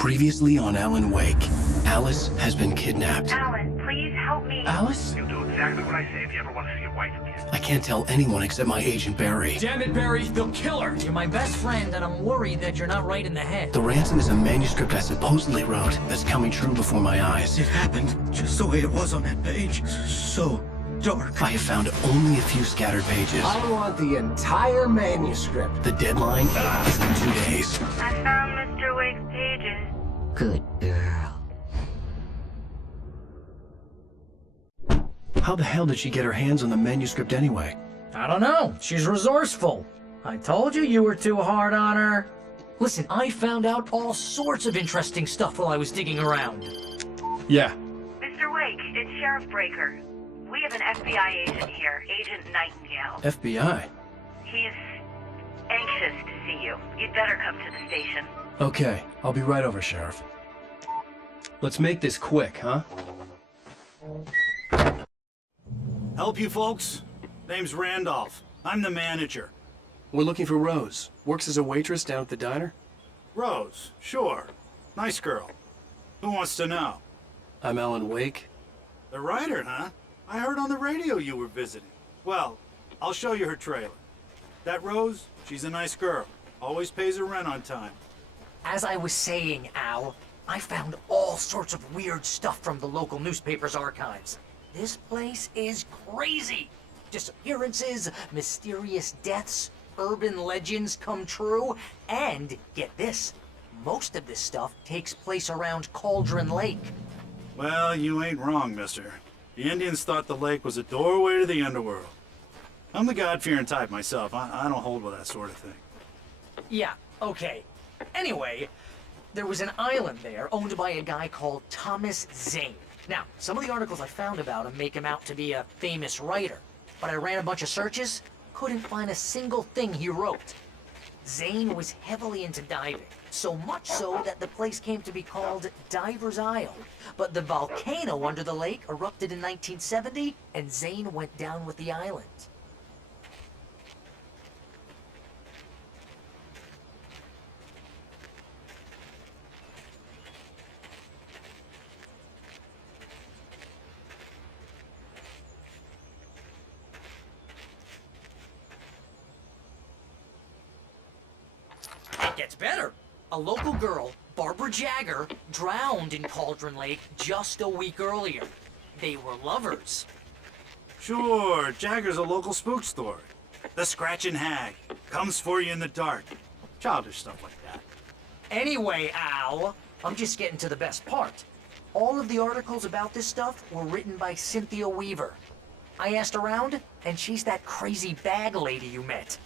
Previously on Alan Wake, Alice has been kidnapped. Alan, please help me. Alice? You'll do exactly what I say if you ever want to see your wife again. I can't tell anyone except my agent Barry. Damn it, Barry, they'll kill her! You're my best friend, and I'm worried that you're not right in the head. The ransom is a manuscript I supposedly wrote that's coming true before my eyes. It happened just the way it was on that page. So dark. I have found only a few scattered pages. I want the entire manuscript. The deadline is in 2 days. I found Mr. Wake's pages. Good girl. How the hell did she get her hands on the manuscript anyway? I don't know. She's resourceful. I told you you were too hard on her. Listen, I found out all sorts of interesting stuff while I was digging around. Yeah. Mr. Wake, it's Sheriff Breaker. We have an FBI agent here, Agent Nightingale. FBI? He's anxious to see you. You'd better come to the station. Okay, I'll be right over, Sheriff. Let's make this quick, huh? Help you folks? Name's Randolph. I'm the manager. We're looking for Rose. Works as a waitress down at the diner. Rose, sure. Nice girl. Who wants to know? I'm Alan Wake. The writer, huh? I heard on the radio you were visiting. Well, I'll show you her trailer. That Rose, she's a nice girl. Always pays her rent on time. As I was saying, Al, I found all sorts of weird stuff from the local newspaper's archives. This place is crazy. Disappearances, mysterious deaths, urban legends come true, and get this, most of this stuff takes place around Cauldron Lake. Well, you ain't wrong, mister. The Indians thought the lake was a doorway to the underworld. I'm the God-fearing type myself. I don't hold with that sort of thing. Yeah, okay. Anyway, there was an island there owned by a guy called Thomas Zane. Now, some of the articles I found about him make him out to be a famous writer, but I ran a bunch of searches, couldn't find a single thing he wrote. Zane was heavily into diving, so much so that the place came to be called Diver's Isle. But the volcano under the lake erupted in 1970, and Zane went down with the island. It gets better. A local girl, Barbara Jagger, drowned in Cauldron Lake just a week earlier. They were lovers. Sure, Jagger's a local spook story. The Scratching Hag. Comes for you in the dark. Childish stuff like that. Anyway, Al, I'm just getting to the best part. All of the articles about this stuff were written by Cynthia Weaver. I asked around, and she's that crazy bag lady you met.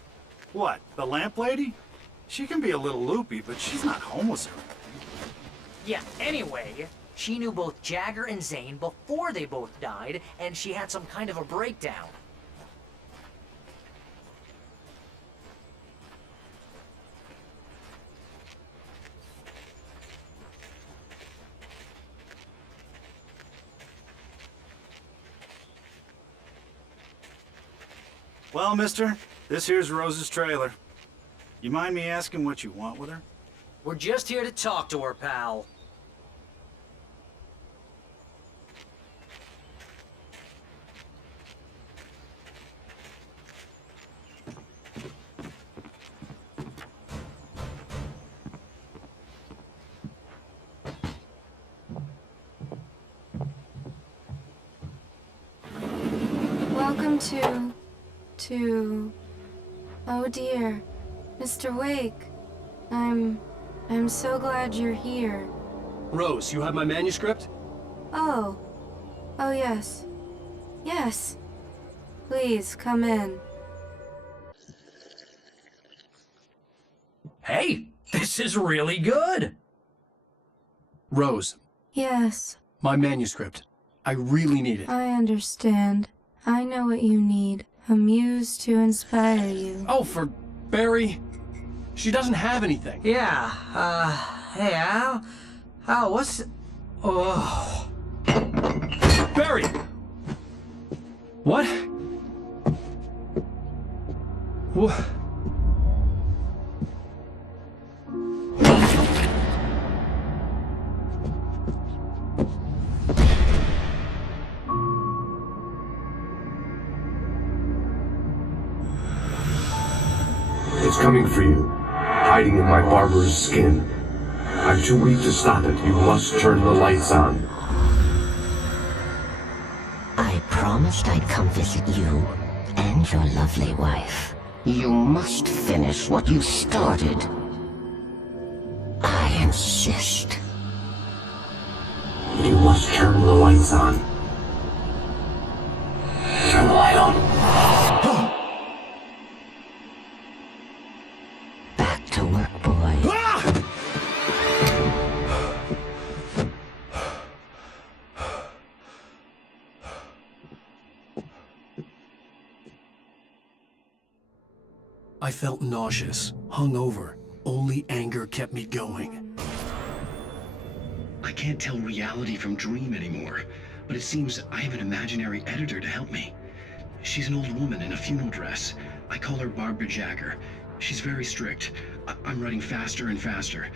What, the lamp lady? She can be a little loopy, but she's not homeless or anything. Yeah, anyway, she knew both Jagger and Zane before they both died, and she had some kind of a breakdown. Well, mister, this here's Rose's trailer. You mind me asking what you want with her? We're just here to talk to her, pal. Welcome to... Oh dear, Mr. Wake. I'm so glad you're here. Rose, you have my manuscript? Oh. Oh yes. Yes. Please, come in. Hey, this is really good. Rose, Yes, my manuscript. I really need it. I understand. I know what you need. A muse to inspire you. Oh, for Barry? She doesn't have anything. Yeah, hey, Al? Al, what's... Oh... Barry! What? What? It's coming for you, hiding in my barber's skin. I'm too weak to stop it. You must turn the lights on. I promised I'd come visit you and your lovely wife. You must finish what you started. I insist. You must turn the lights on. Turn the light on. Back to work, boy. I felt nauseous, hungover. Only anger kept me going. I can't tell reality from dream anymore, but it seems I have an imaginary editor to help me. She's an old woman in a funeral dress. I call her Barbara Jagger. She's very strict. I'm writing faster and faster.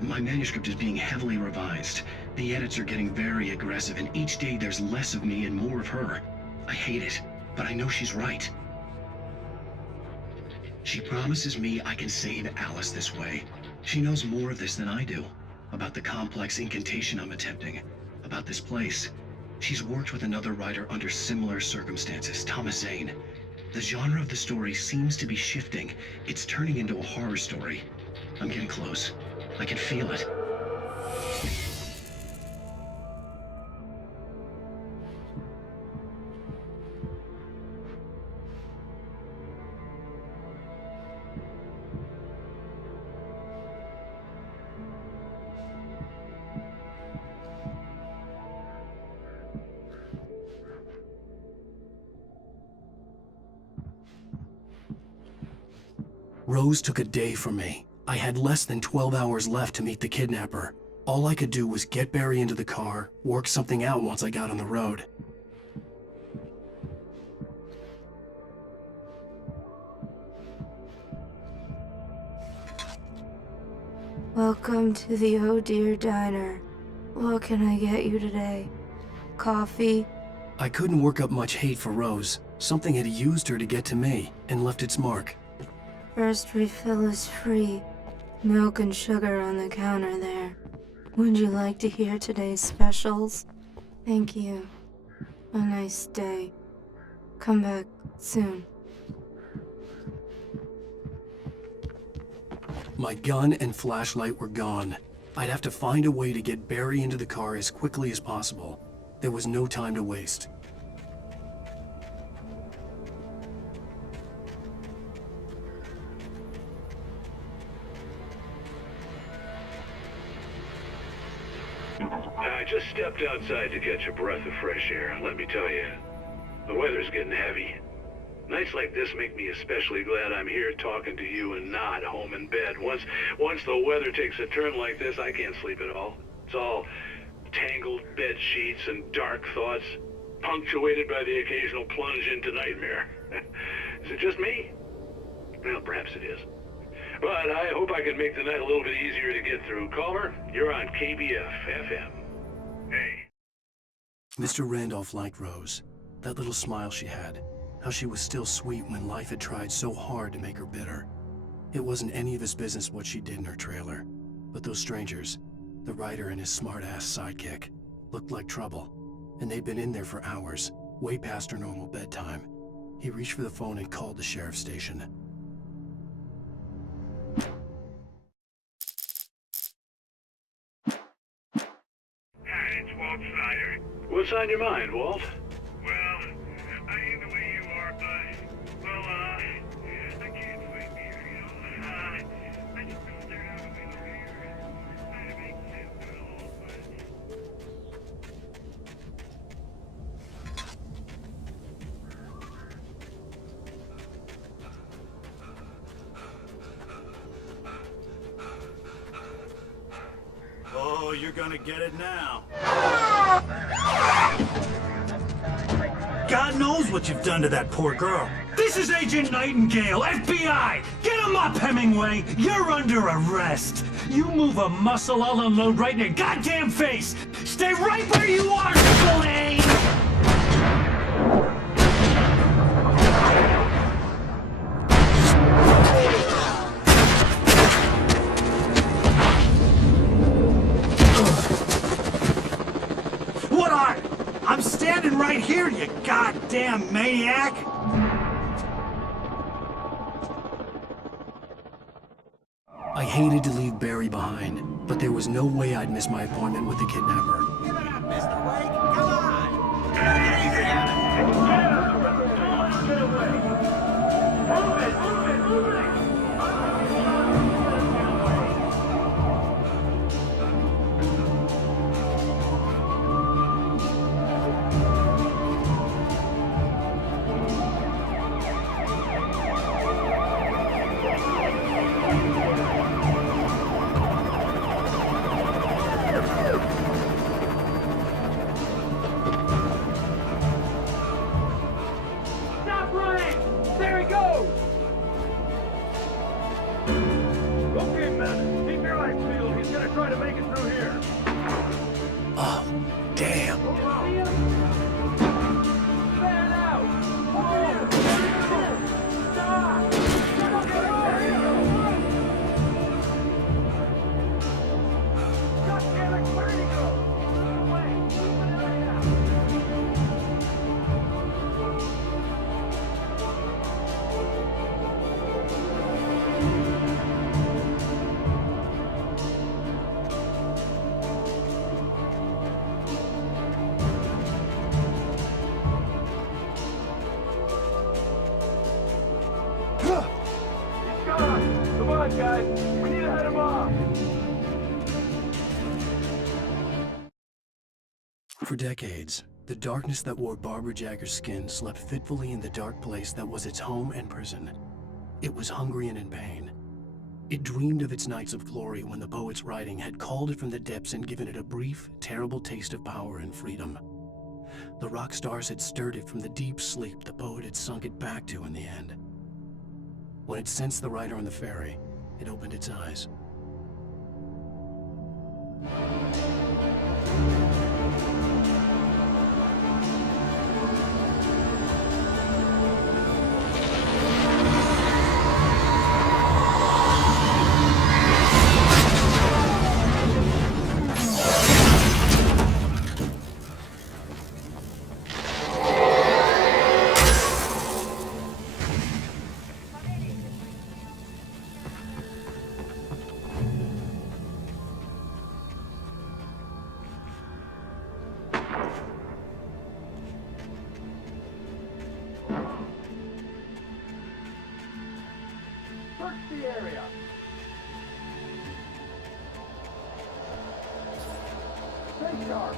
My manuscript is being heavily revised. The edits are getting very aggressive, and each day there's less of me and more of her. I hate it, but I know she's right. She promises me I can save Alice this way. She knows more of this than I do. About the complex incantation I'm attempting. About this place. She's worked with another writer under similar circumstances, Thomas Zane. The genre of the story seems to be shifting. It's turning into a horror story. I'm getting close. I can feel it. Rose took a day from me. I had less than 12 hours left to meet the kidnapper. All I could do was get Barry into the car, work something out once I got on the road. Welcome to the Oh Dear Diner. What can I get you today? Coffee? I couldn't work up much hate for Rose. Something had used her to get to me and left its mark. First refill is free. Milk and sugar on the counter there. Would you like to hear today's specials? Thank you. A nice day. Come back soon. My gun and flashlight were gone. I'd have to find a way to get Barry into the car as quickly as possible. There was no time to waste. I just stepped outside to catch a breath of fresh air, and let me tell you, the weather's getting heavy. Nights like this make me especially glad I'm here talking to you and not home in bed. Once the weather takes a turn like this, I can't sleep at all. It's all tangled bed sheets and dark thoughts, punctuated by the occasional plunge into nightmare. Is it just me? Well, perhaps it is. But I hope I can make the night a little bit easier to get through. Caller, you're on KBF FM. Hey. Mr. Randolph liked Rose. That little smile she had. How she was still sweet when life had tried so hard to make her bitter. It wasn't any of his business what she did in her trailer. But those strangers, the writer and his smart-ass sidekick, looked like trouble. And they'd been in there for hours, way past her normal bedtime. He reached for the phone and called the sheriff's station. It's Walt Snyder. What's on your mind, Walt? Well, I ain't the way you are, but, well, I can't sleep here, you know. I just don't stare out the window here. Trying to make sense of it all, but... Oh, you're gonna get it now. God knows what you've done to that poor girl. This is Agent Nightingale, FBI! Get him up, Hemingway! You're under arrest! You move a muscle, I'll unload right in your goddamn face! Stay right where you are, Spillane! standing right here, you goddamn maniac! I hated to leave Barry behind, but there was no way I'd miss my appointment with the kidnapper. Give it up, Mr. Wake. Come on. Take it easy on it. Don't let him get away. Move it, move it, move it. Stop running! There he goes! Okay, man. Keep your eyes peeled. He's gonna try to make it through here. Oh, damn. Fan out! Stop! God damn it, where'd he go? He's gone! Come on, guys! We need to head him off! For decades, the darkness that wore Barbara Jagger's skin slept fitfully in the dark place that was its home and prison. It was hungry and in pain. It dreamed of its nights of glory when the poet's writing had called it from the depths and given it a brief, terrible taste of power and freedom. The rock stars had stirred it from the deep sleep the poet had sunk it back to in the end. When it sensed the writer on the ferry, it opened its eyes. Search the area! Stay sharp!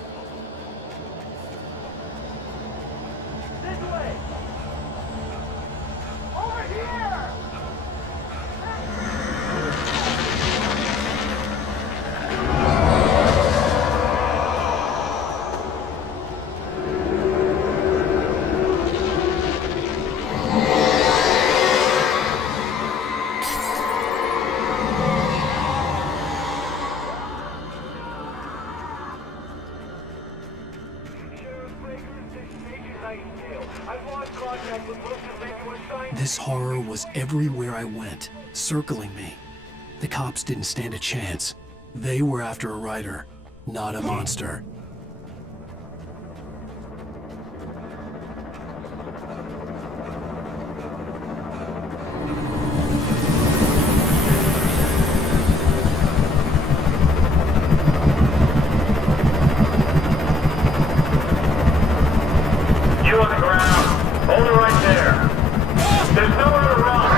This way! Over here! This horror was everywhere I went, circling me. The cops didn't stand a chance. They were after a writer, not a monster. You on the ground! Hold it right there! There's nowhere to run!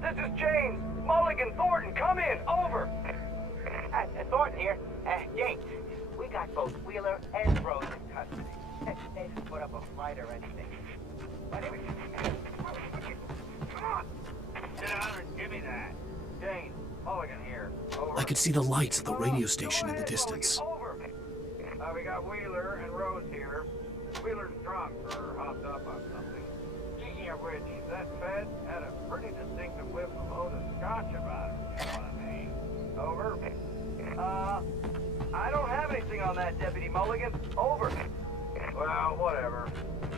This is James. Mulligan, Thornton, come in. Over. Thornton here. James, we got both Wheeler and Rose in custody. They didn't put up a fight or anything. But anyway, come on. Sit down and give me that. James, Mulligan here. Over. I could see the lights of the radio station in the distance. Over. We got Wheeler and Rose here. Wheeler's drunk or hopped up on something. Speaking of which, that Fed had a pretty distinctive whiff of Otis Scotch about it, you know what I mean? Over. I don't have anything on that, Deputy Mulligan. Over. Well, whatever.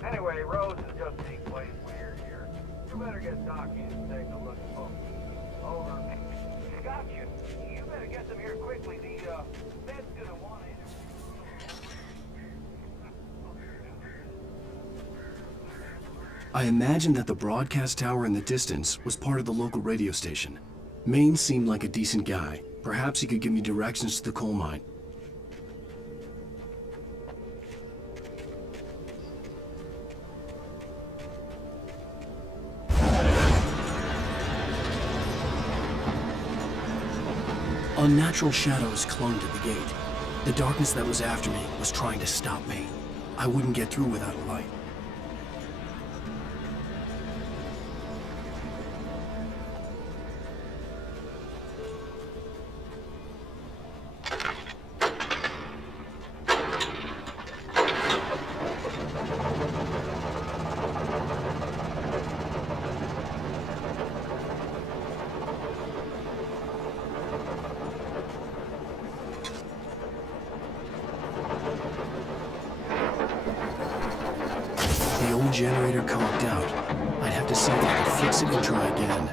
Anyway, Rose is just being plain weird here. You better get Doc in and take a look at both. Over. Got you. You better get them here quickly. The Fed's gonna want to interview. I imagined that the broadcast tower in the distance was part of the local radio station. Maine seemed like a decent guy. Perhaps he could give me directions to the coal mine. Unnatural shadows clung to the gate. The darkness that was after me was trying to stop me. I wouldn't get through without a light. The old generator conked out. I'd have to see if I could fix it and try again.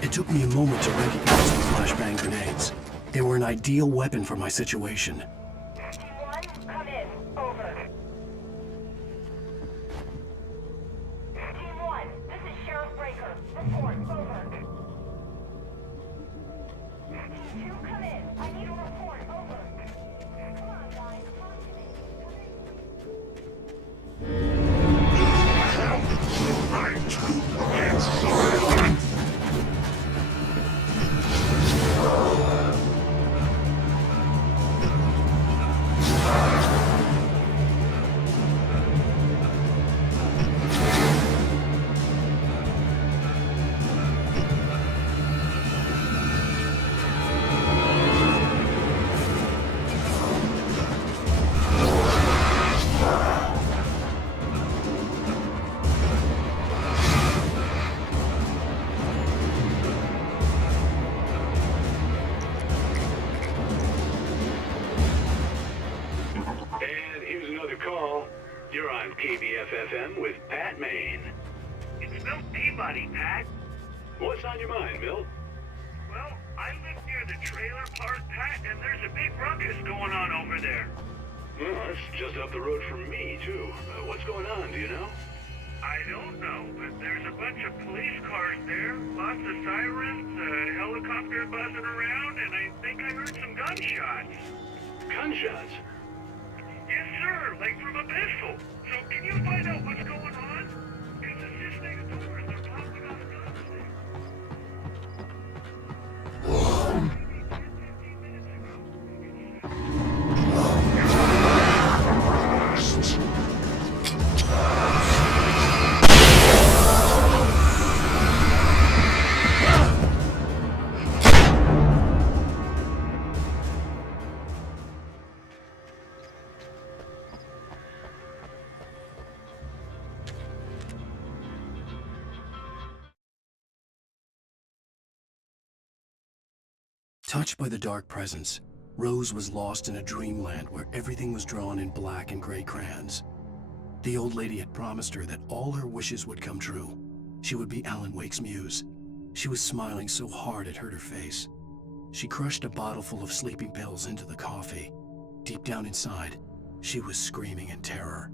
It took me a moment to recognize the flashbang grenades. They were an ideal weapon for my situation. Team 1, come in. Over. Team 1, this is Sheriff Breaker. Report. Over. Team 2, come in. I need a report. Over. Come on, guys. Talk to me. KBFFM with Pat Maine. It's Milt Peabody, Pat. What's on your mind, Milt? Well, I live near the trailer park, Pat, and there's a big ruckus going on over there. Well, that's just up the road from me, too. What's going on, do you know? I don't know, but there's a bunch of police cars there, lots of sirens, a helicopter buzzing around, and I think I heard some gunshots. Gunshots? Yes, sir, like from a pistol. So can you find out what's going on? Because it's just next door and they're popping off guns there. Touched by the dark presence, Rose was lost in a dreamland where everything was drawn in black and gray crayons. The old lady had promised her that all her wishes would come true. She would be Alan Wake's muse. She was smiling so hard it hurt her face. She crushed a bottle full of sleeping pills into the coffee. Deep down inside, she was screaming in terror.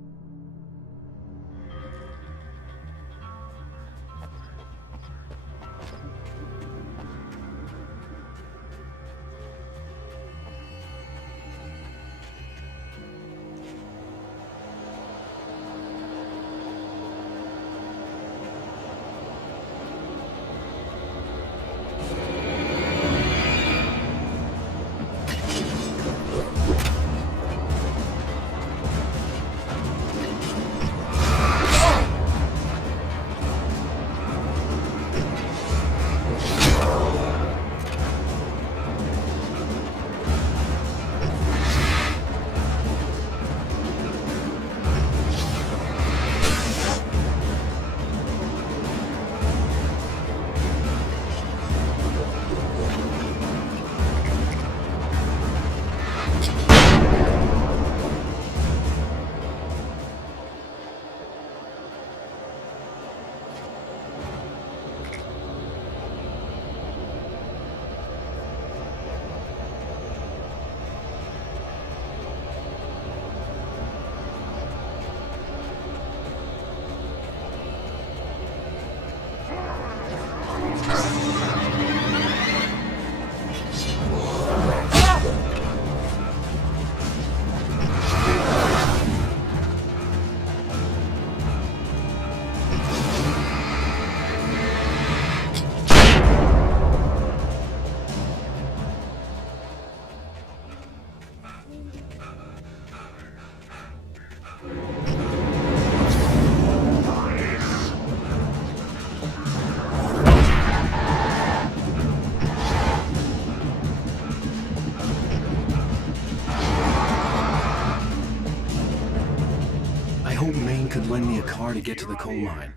Could lend me a car to get to the coal mine.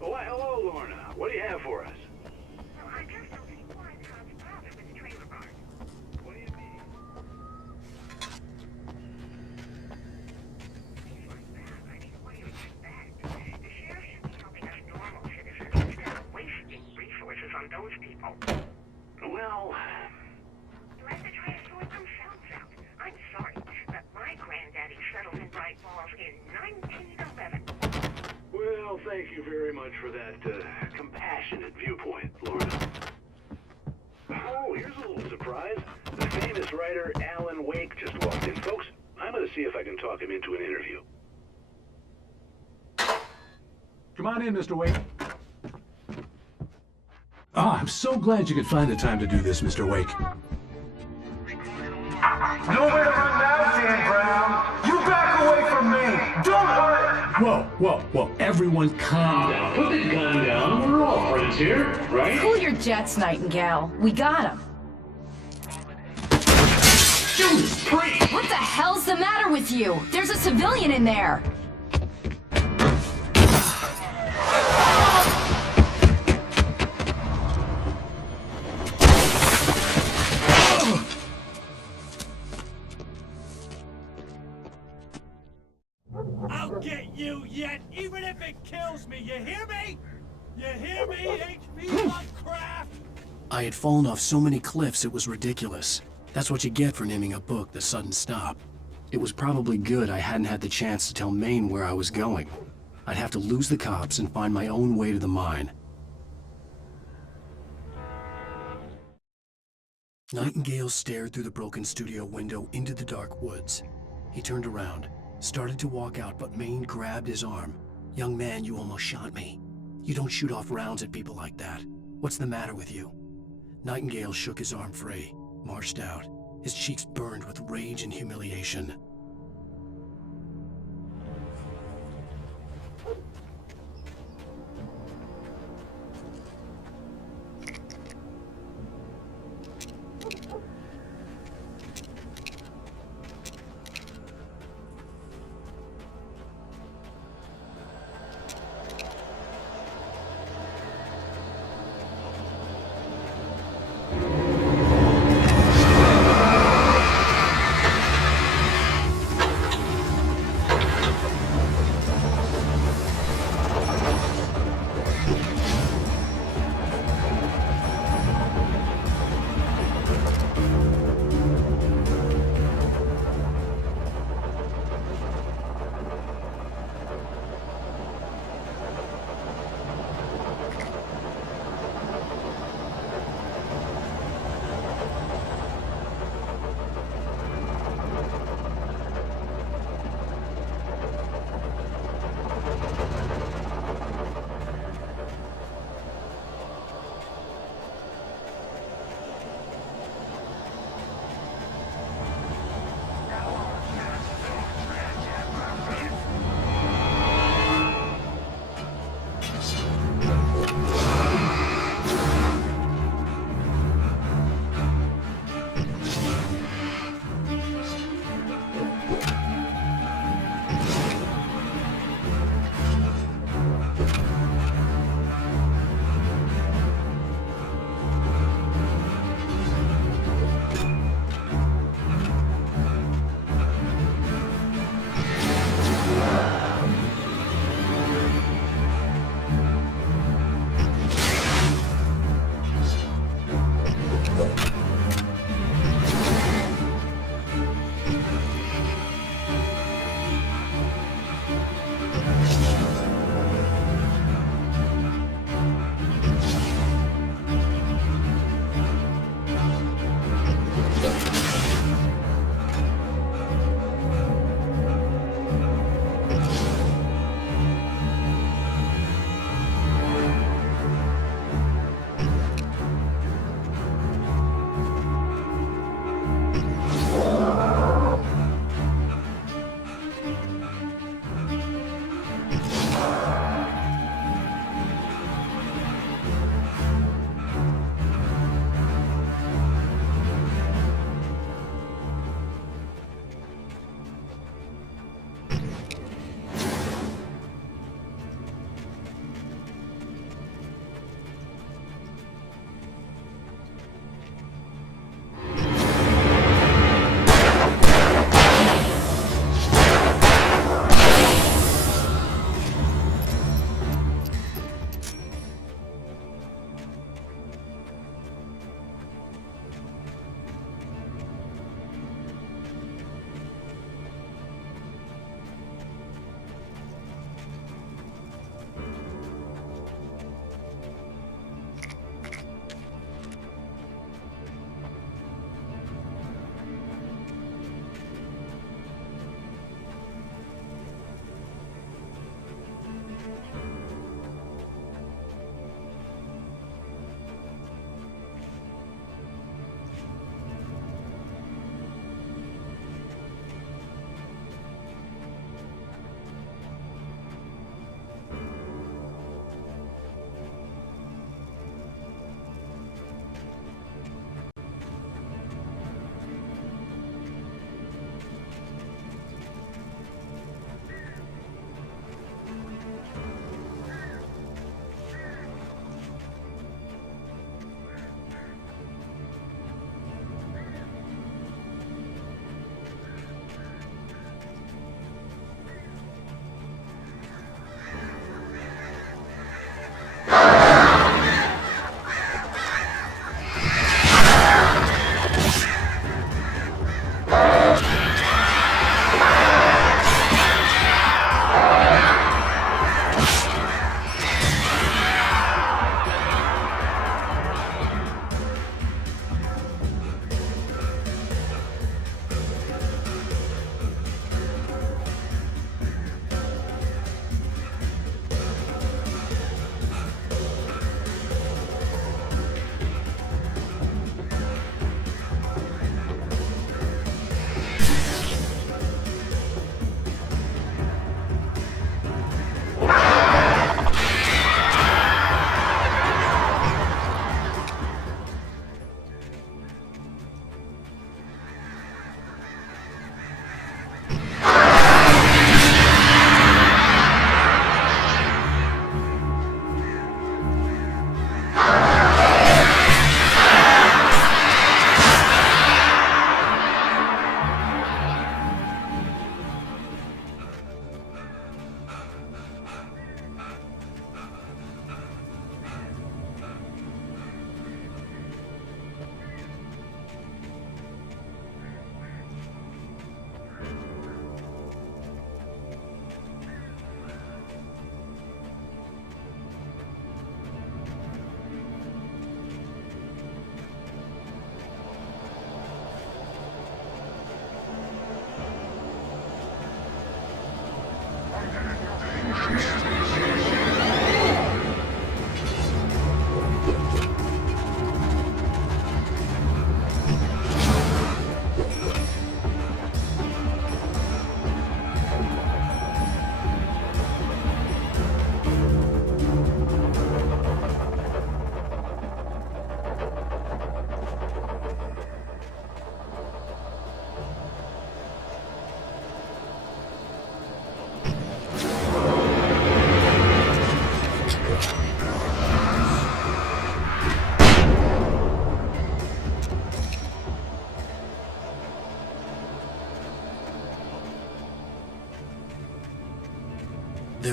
Oh, why, hello, Lorna. What do you have for us? Well, I just don't see why the cops bother with the trailer park. What do you mean? Things like that. I mean, what do you expect? The sheriff should be helping us normal citizens instead of wasting resources on those people. Well, Let the try to sort themselves out. I'm sorry, but my granddaddy settled in Bright Falls in 1911. well, thank you very much for that compassionate viewpoint, Lorna. Oh, here's a little surprise. The famous writer Alan Wake just walked in. Folks, I'm going to see if I can talk him into an interview. Come on in, Mr. Wake. Ah, I'm so glad you could find the time to do this, Mr. Wake. Nowhere to run now, Dan Brown. You back away from me. Don't hurt. Whoa. Everyone calm down. Put the gun down. We're all friends here, right? Cool your jets, Nightingale. We got him. Judas Priest! What the hell's the matter with you? There's a civilian in there. me, you hear me? You hear me, H.P. Lovecraft? I had fallen off so many cliffs it was ridiculous. That's what you get for naming a book The Sudden Stop. It was probably good I hadn't had the chance to tell Maine where I was going. I'd have to lose the cops and find my own way to the mine. Nightingale stared through the broken studio window into the dark woods. He turned around, started to walk out, but Maine grabbed his arm. "Young man, you almost shot me. You don't shoot off rounds at people like that. What's the matter with you?" Nightingale shook his arm free, marched out. His cheeks burned with rage and humiliation.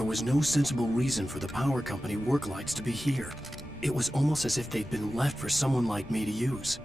was no sensible reason for the power company work lights to be here. It was almost as if they'd been left for someone like me to use.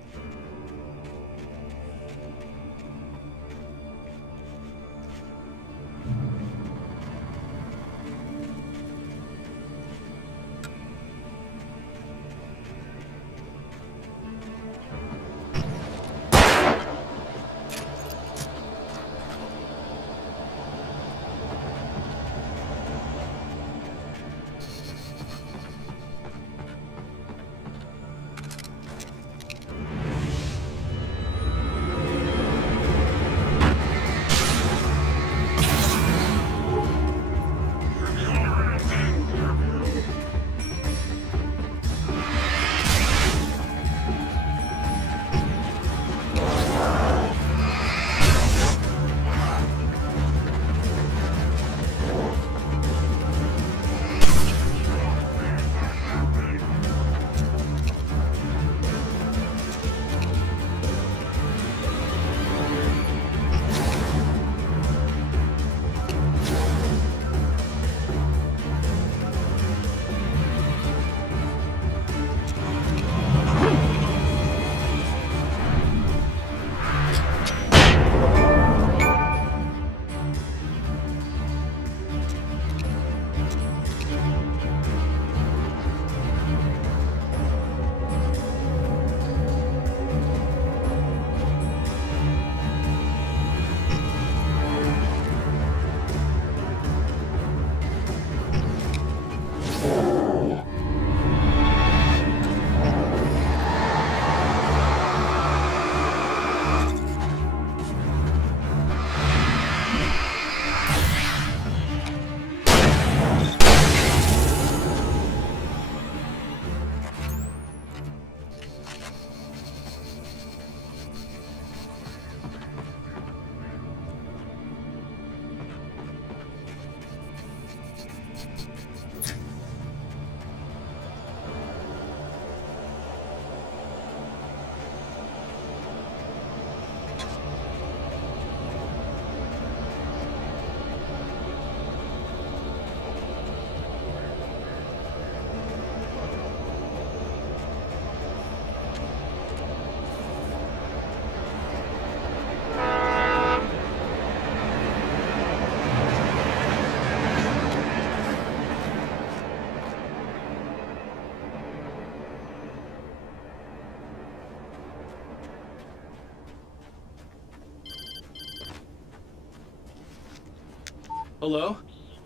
Hello?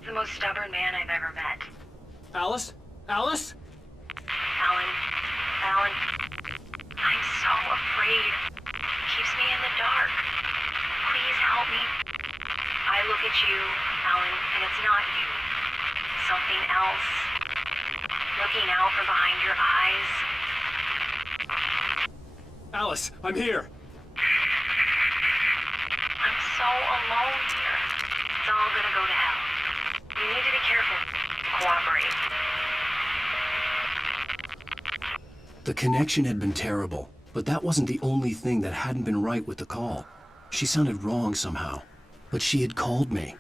The most stubborn man I've ever met. Alice? Alice? Alan, I'm so afraid. It keeps me in the dark. Please help me. I look at you, Alan, and it's not you. Something else. Looking out from behind your eyes. Alice, I'm here. I'm so alone here. It's all gonna go to hell. You need to be careful. Cooperate. The connection had been terrible, but that wasn't the only thing that hadn't been right with the call. She sounded wrong somehow, but she had called me.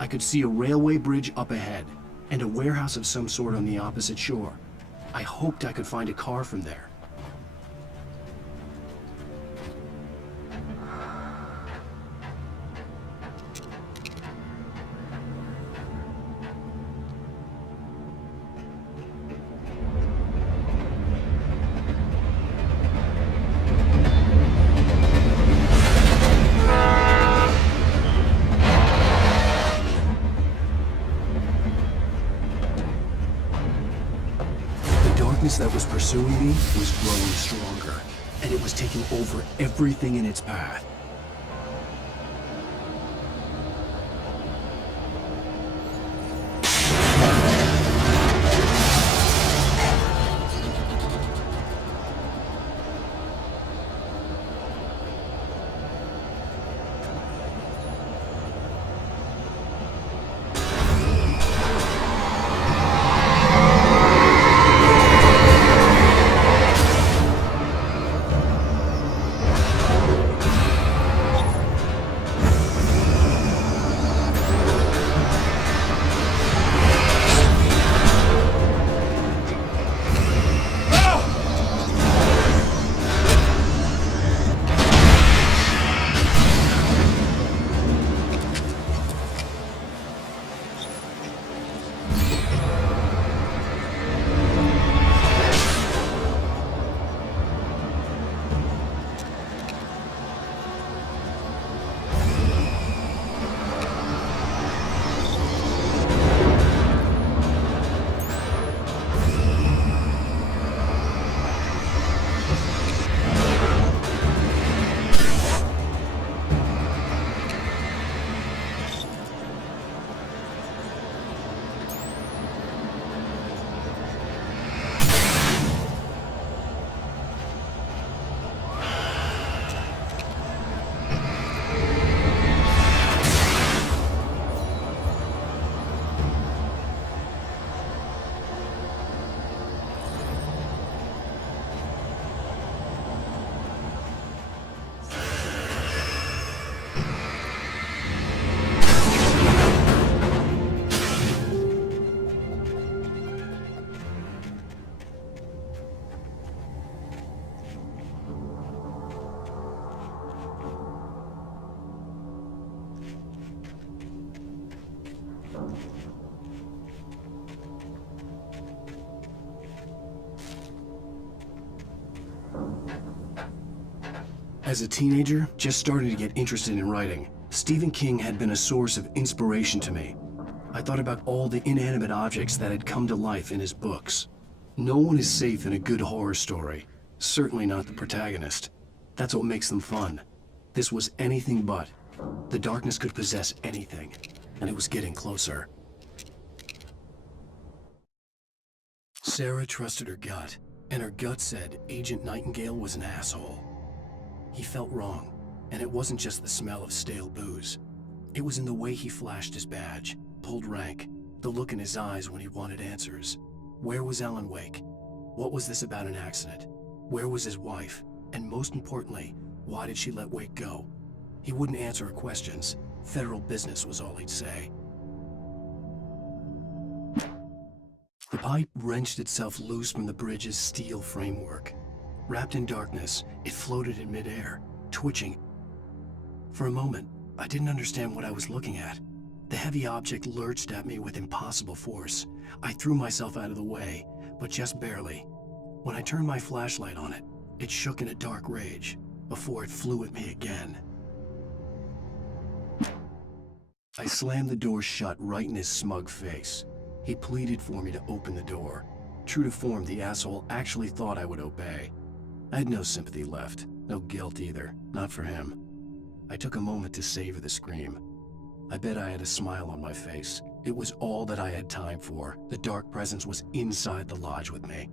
I could see a railway bridge up ahead, and a warehouse of some sort on the opposite shore. I hoped I could find a car from there. That was pursuing me was growing stronger, and it was taking over everything in its path. As a teenager, just starting to get interested in writing, Stephen King had been a source of inspiration to me. I thought about all the inanimate objects that had come to life in his books. No one is safe in a good horror story, certainly not the protagonist. That's what makes them fun. This was anything but. The darkness could possess anything, and it was getting closer. Sarah trusted her gut, and her gut said Agent Nightingale was an asshole. He felt wrong, and it wasn't just the smell of stale booze. It was in the way he flashed his badge, pulled rank, the look in his eyes when he wanted answers. Where was Alan Wake? What was this about an accident? Where was his wife? And most importantly, why did she let Wake go? He wouldn't answer her questions. Federal business was all he'd say. The pipe wrenched itself loose from the bridge's steel framework. Wrapped in darkness, it floated in midair, twitching. For a moment, I didn't understand what I was looking at. The heavy object lurched at me with impossible force. I threw myself out of the way, but just barely. When I turned my flashlight on it, it shook in a dark rage, before it flew at me again. I slammed the door shut right in his smug face. He pleaded for me to open the door. True to form, the asshole actually thought I would obey. I had no sympathy left, no guilt either, not for him. I took a moment to savor the scream. I bet I had a smile on my face. It was all that I had time for. The dark presence was inside the lodge with me.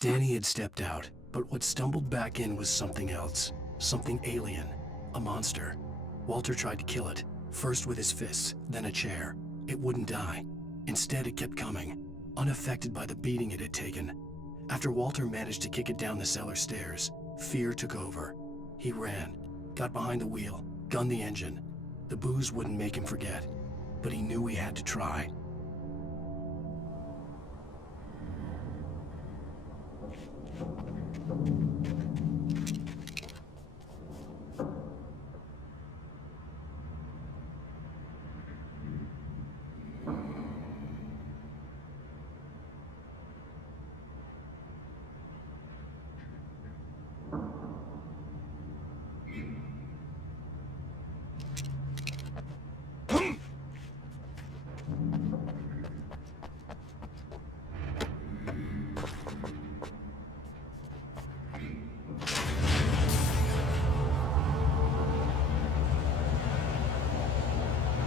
Danny had stepped out, but what stumbled back in was something else. Something alien. A monster. Walter tried to kill it, first with his fists, then a chair. It wouldn't die. Instead, it kept coming, unaffected by the beating it had taken. After Walter managed to kick it down the cellar stairs, fear took over. He ran, got behind the wheel, gunned the engine. The booze wouldn't make him forget. but he knew he had to try.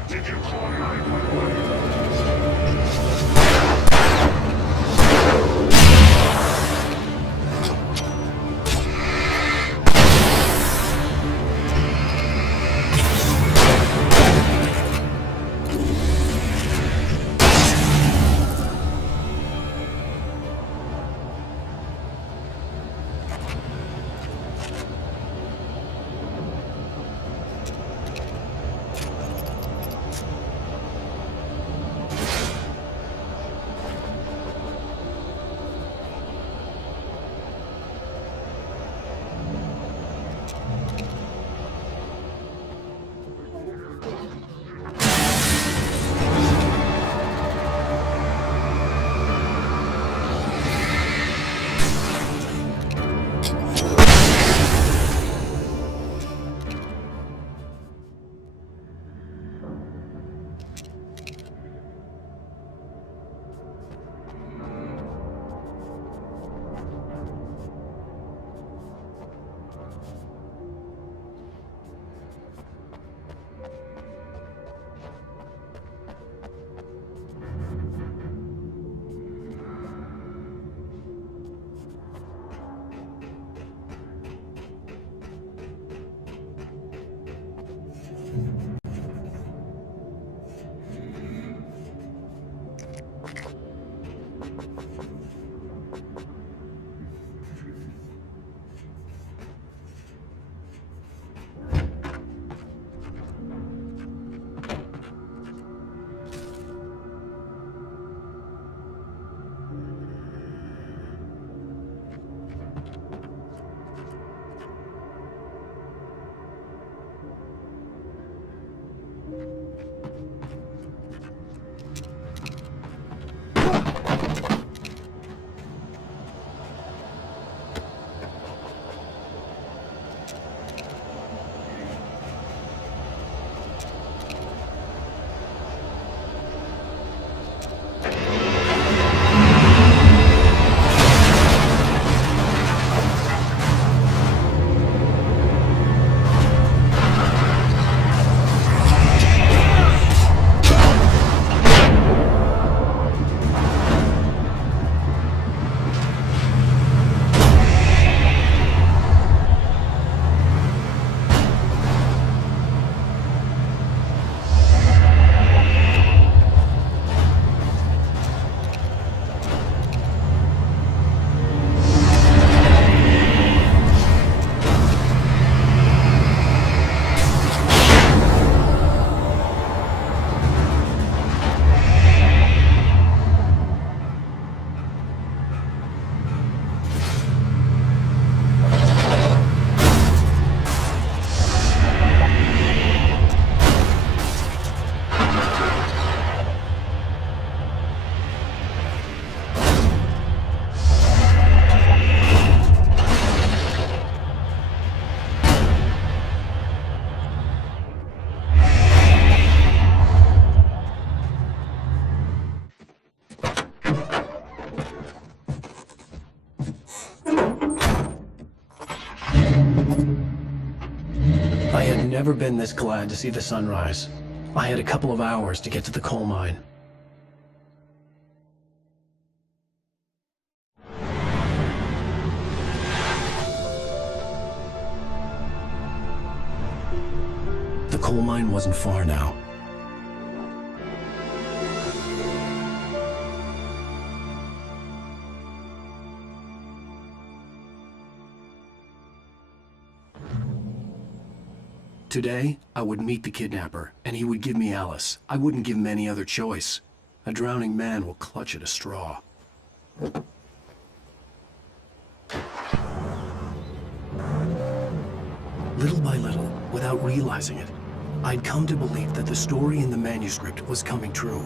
Did you call 911? I had never been this glad to see the sunrise. I had a couple of hours to get to the coal mine. The coal mine wasn't far now. Today, I would meet the kidnapper, and he would give me Alice. I wouldn't give him any other choice. A drowning man will clutch at a straw. Little by little, without realizing it, I'd come to believe that the story in the manuscript was coming true.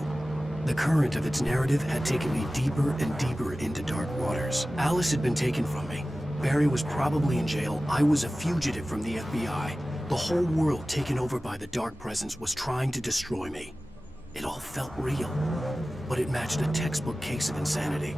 The current of its narrative had taken me deeper and deeper into dark waters. Alice had been taken from me. Barry was probably in jail. I was a fugitive from the FBI. The whole world taken over by the dark presence was trying to destroy me. It all felt real, but it matched a textbook case of insanity.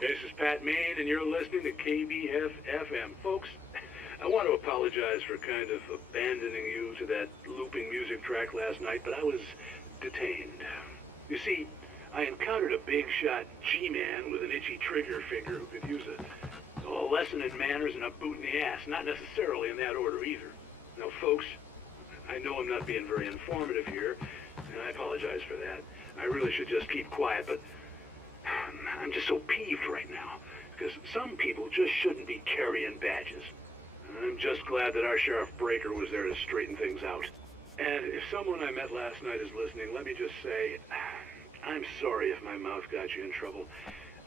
This is Pat Main, and you're listening to KBF-FM. Folks, I want to apologize for kind of abandoning you to that looping music track last night, but I was detained. You see, I encountered a big-shot G-man with an itchy trigger finger who could use a lesson in manners and a boot in the ass, not necessarily in that order either. Now, folks, I know I'm not being very informative here, and I apologize for that. I really should just keep quiet, but I'm just so peeved right now, because some people just shouldn't be carrying badges. I'm just glad that our Sheriff Breaker was there to straighten things out. And if someone I met last night is listening, let me just say, I'm sorry if my mouth got you in trouble.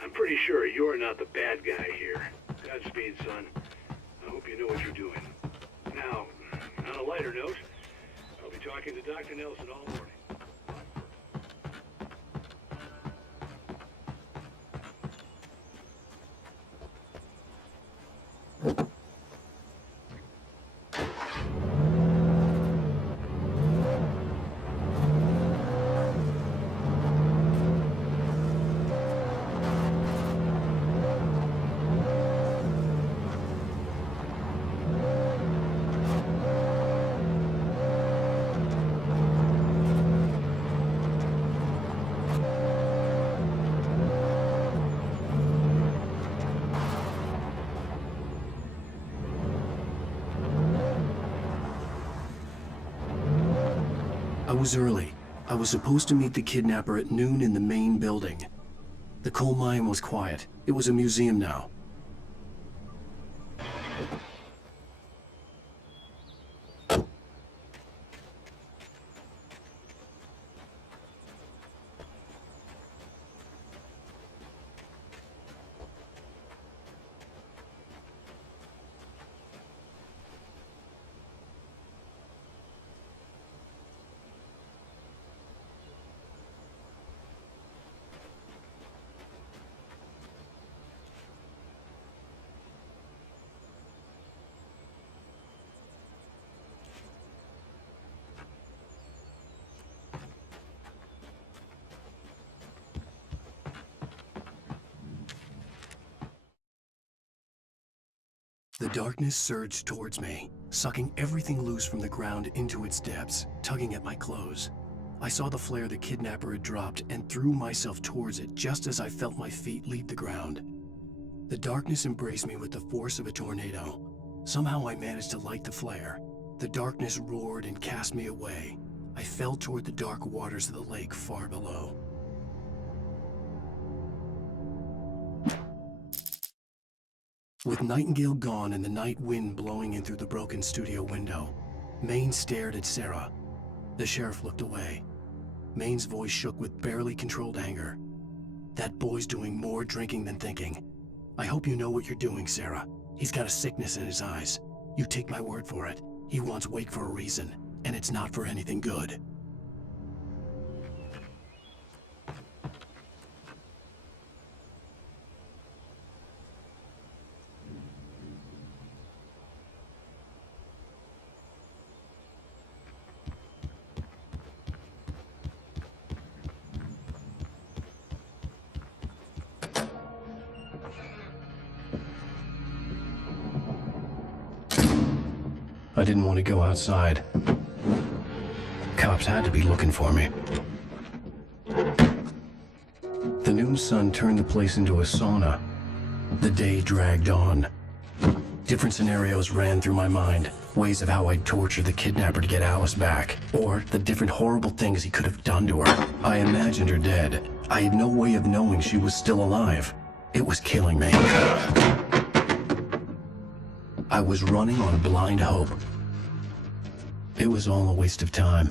I'm pretty sure you're not the bad guy here. Godspeed, son. I hope you know what you're doing. Now, on a lighter note, I'll be talking to Dr. Nelson all morning. I was early. I was supposed to meet the kidnapper at noon in the main building. The coal mine was quiet. It was a museum now. The darkness surged towards me, sucking everything loose from the ground into its depths, tugging at my clothes. I saw the flare the kidnapper had dropped and threw myself towards it just as I felt my feet leave the ground. The darkness embraced me with the force of a tornado. Somehow I managed to light the flare. The darkness roared and cast me away. I fell toward the dark waters of the lake far below. With Nightingale gone and the night wind blowing in through the broken studio window, Maine stared at Sarah. The sheriff looked away. Maine's voice shook with barely controlled anger. That boy's doing more drinking than thinking. I hope you know what you're doing, Sarah. He's got a sickness in his eyes. You take my word for it. He wants Wake for a reason, and it's not for anything good. I didn't want to go outside. Cops had to be looking for me. The noon sun turned the place into a sauna. The day dragged on. Different scenarios ran through my mind. Ways of how I'd torture the kidnapper to get Alice back. Or the different horrible things he could have done to her. I imagined her dead. I had no way of knowing she was still alive. It was killing me. I was running on blind hope. It was all a waste of time.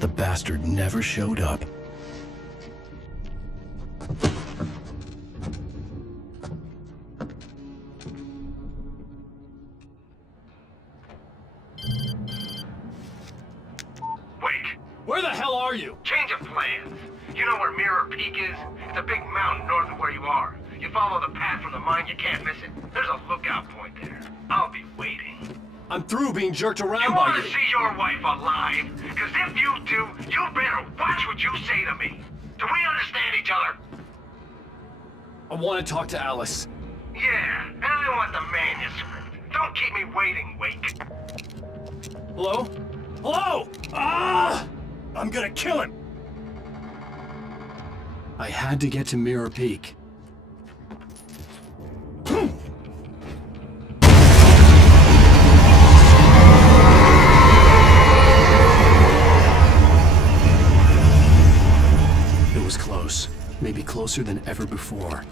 The bastard never showed up. Wait, Where the hell are you? Change of plans. You know where Mirror Peak is? It's a big mountain north of where you are. You follow the path from the mine, you can't miss it. There's a lookout point there. I'll be waiting. I'm through being jerked around You by want you. to see your wife alive? Because if you do, you better watch what you say to me. Do we understand each other? I want to talk to Alice. Yeah, and I want the manuscript. Don't keep me waiting, Wake. Hello? Hello? Ah! I'm gonna kill him. I had to get to Mirror Peak. It was close, maybe closer than ever before.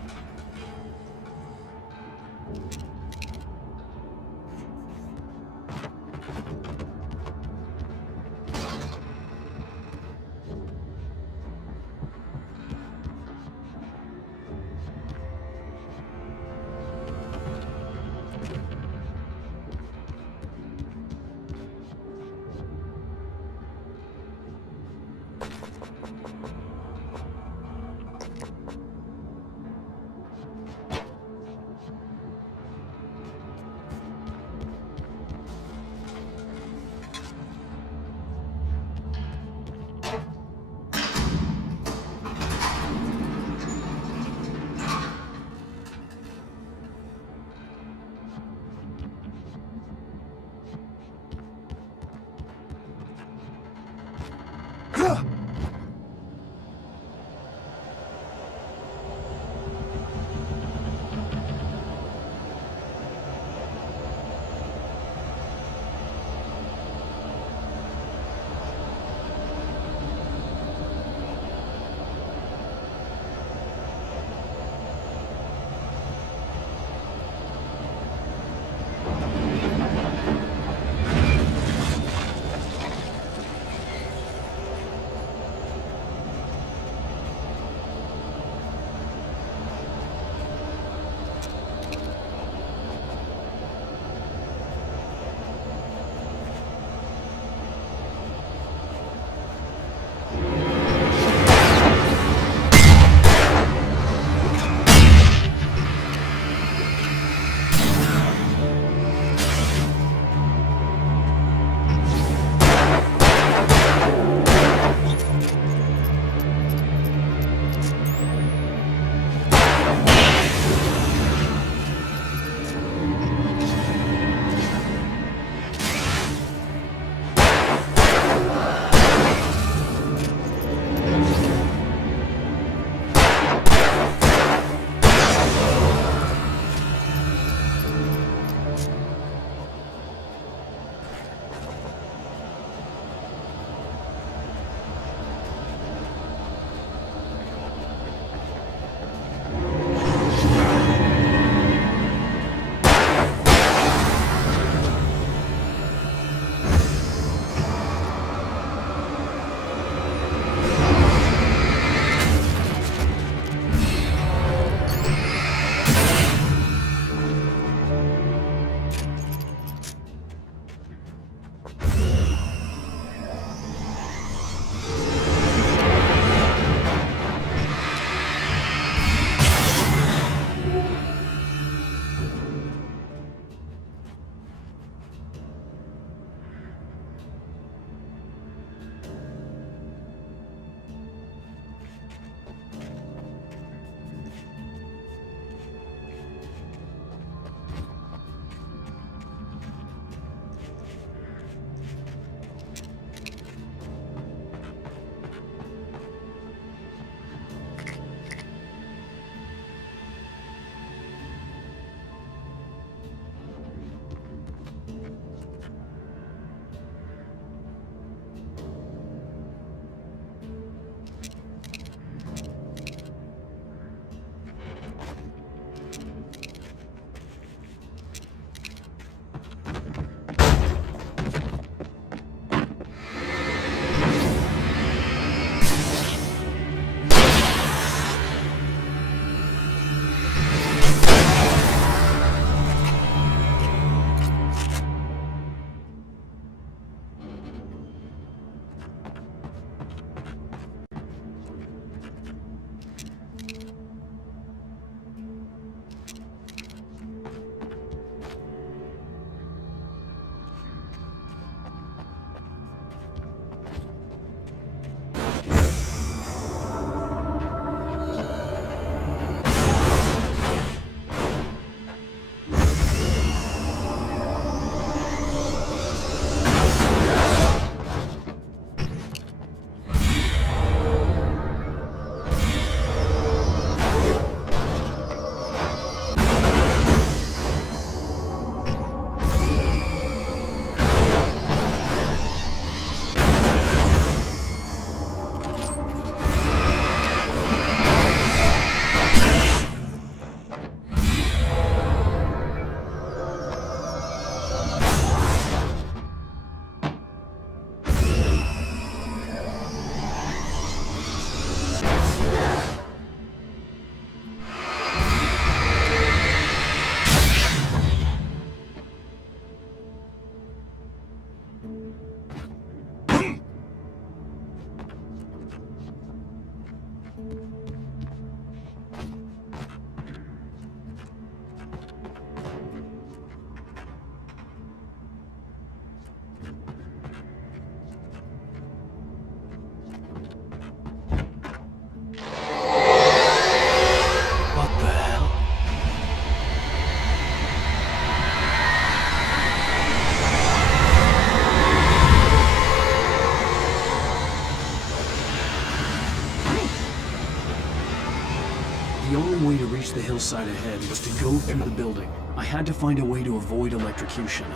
The only way to reach the hillside ahead was to go through the building. I had to find a way to avoid electrocution.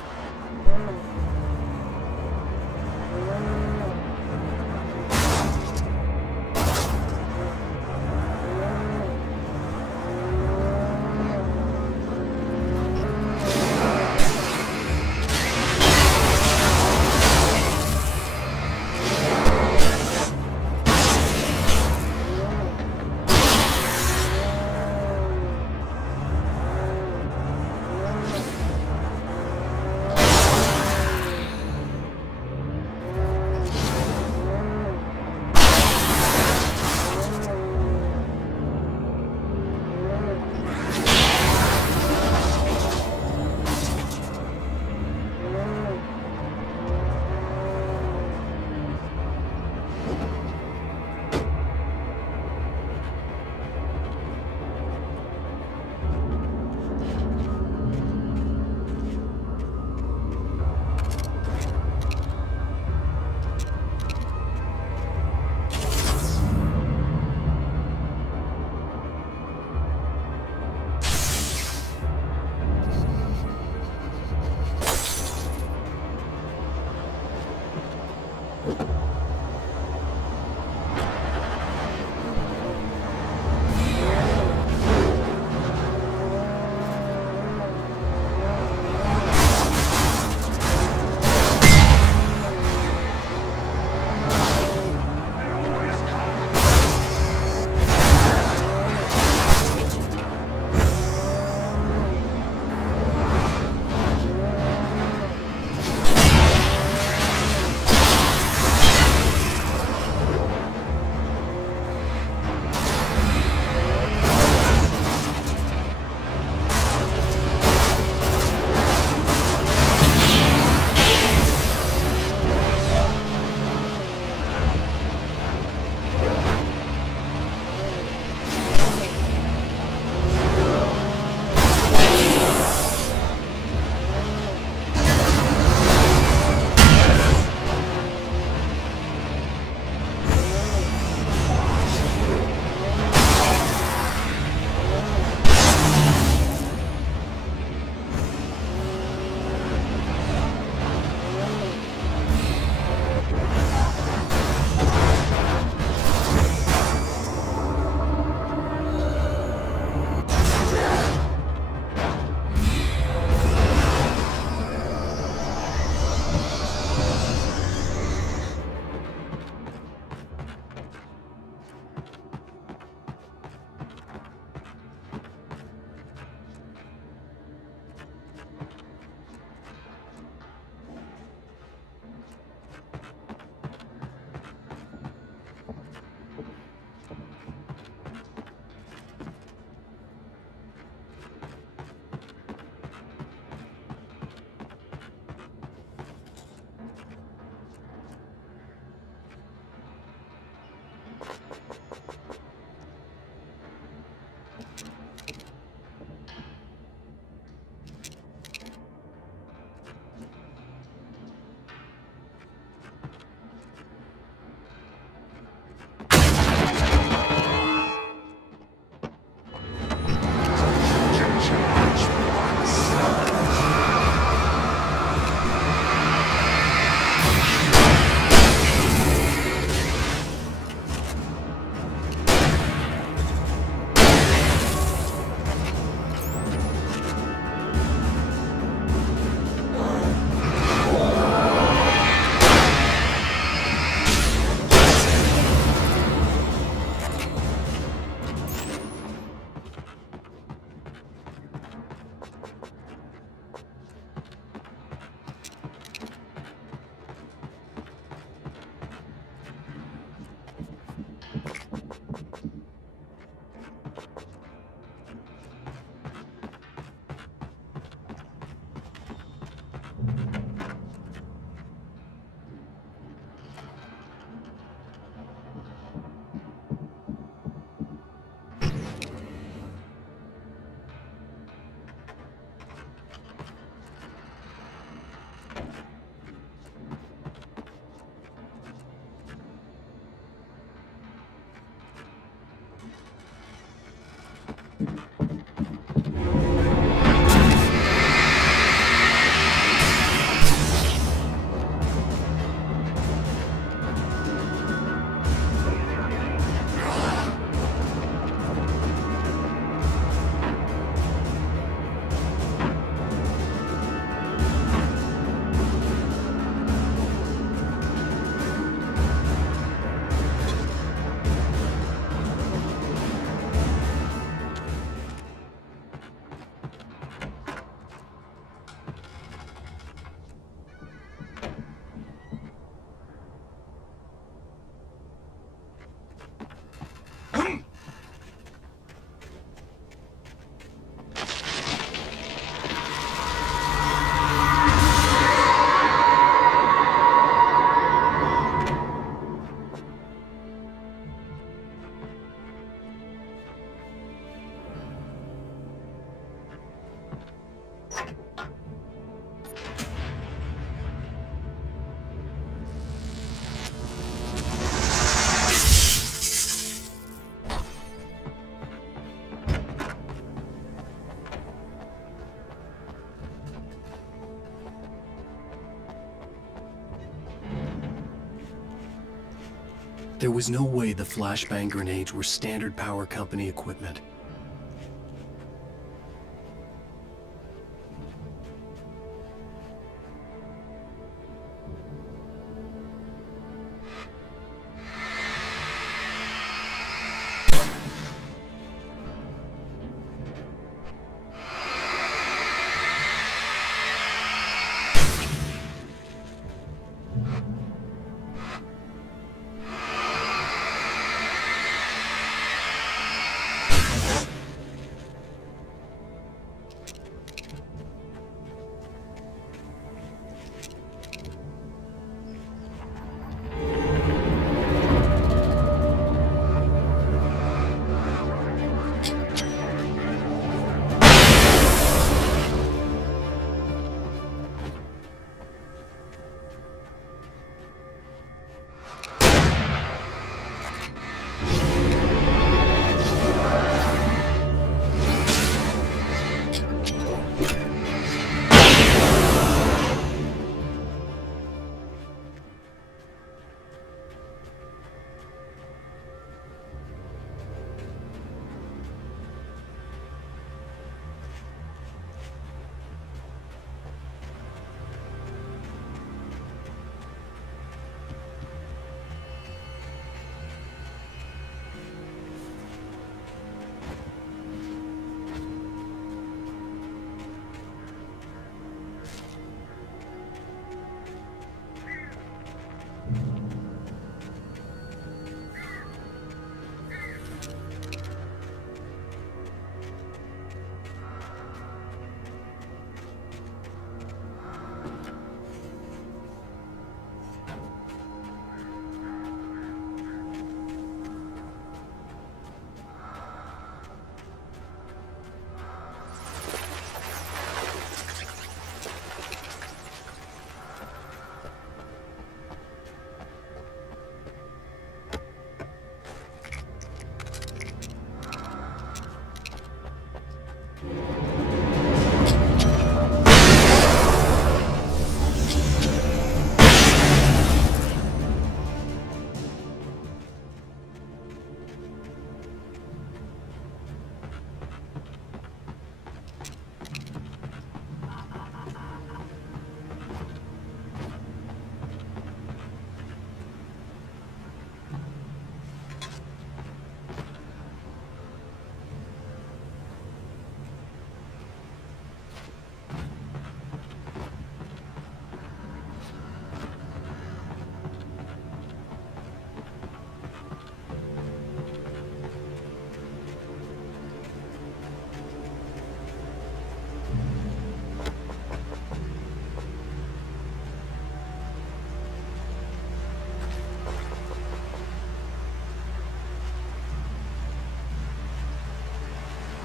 There was no way the flashbang grenades were standard power company equipment.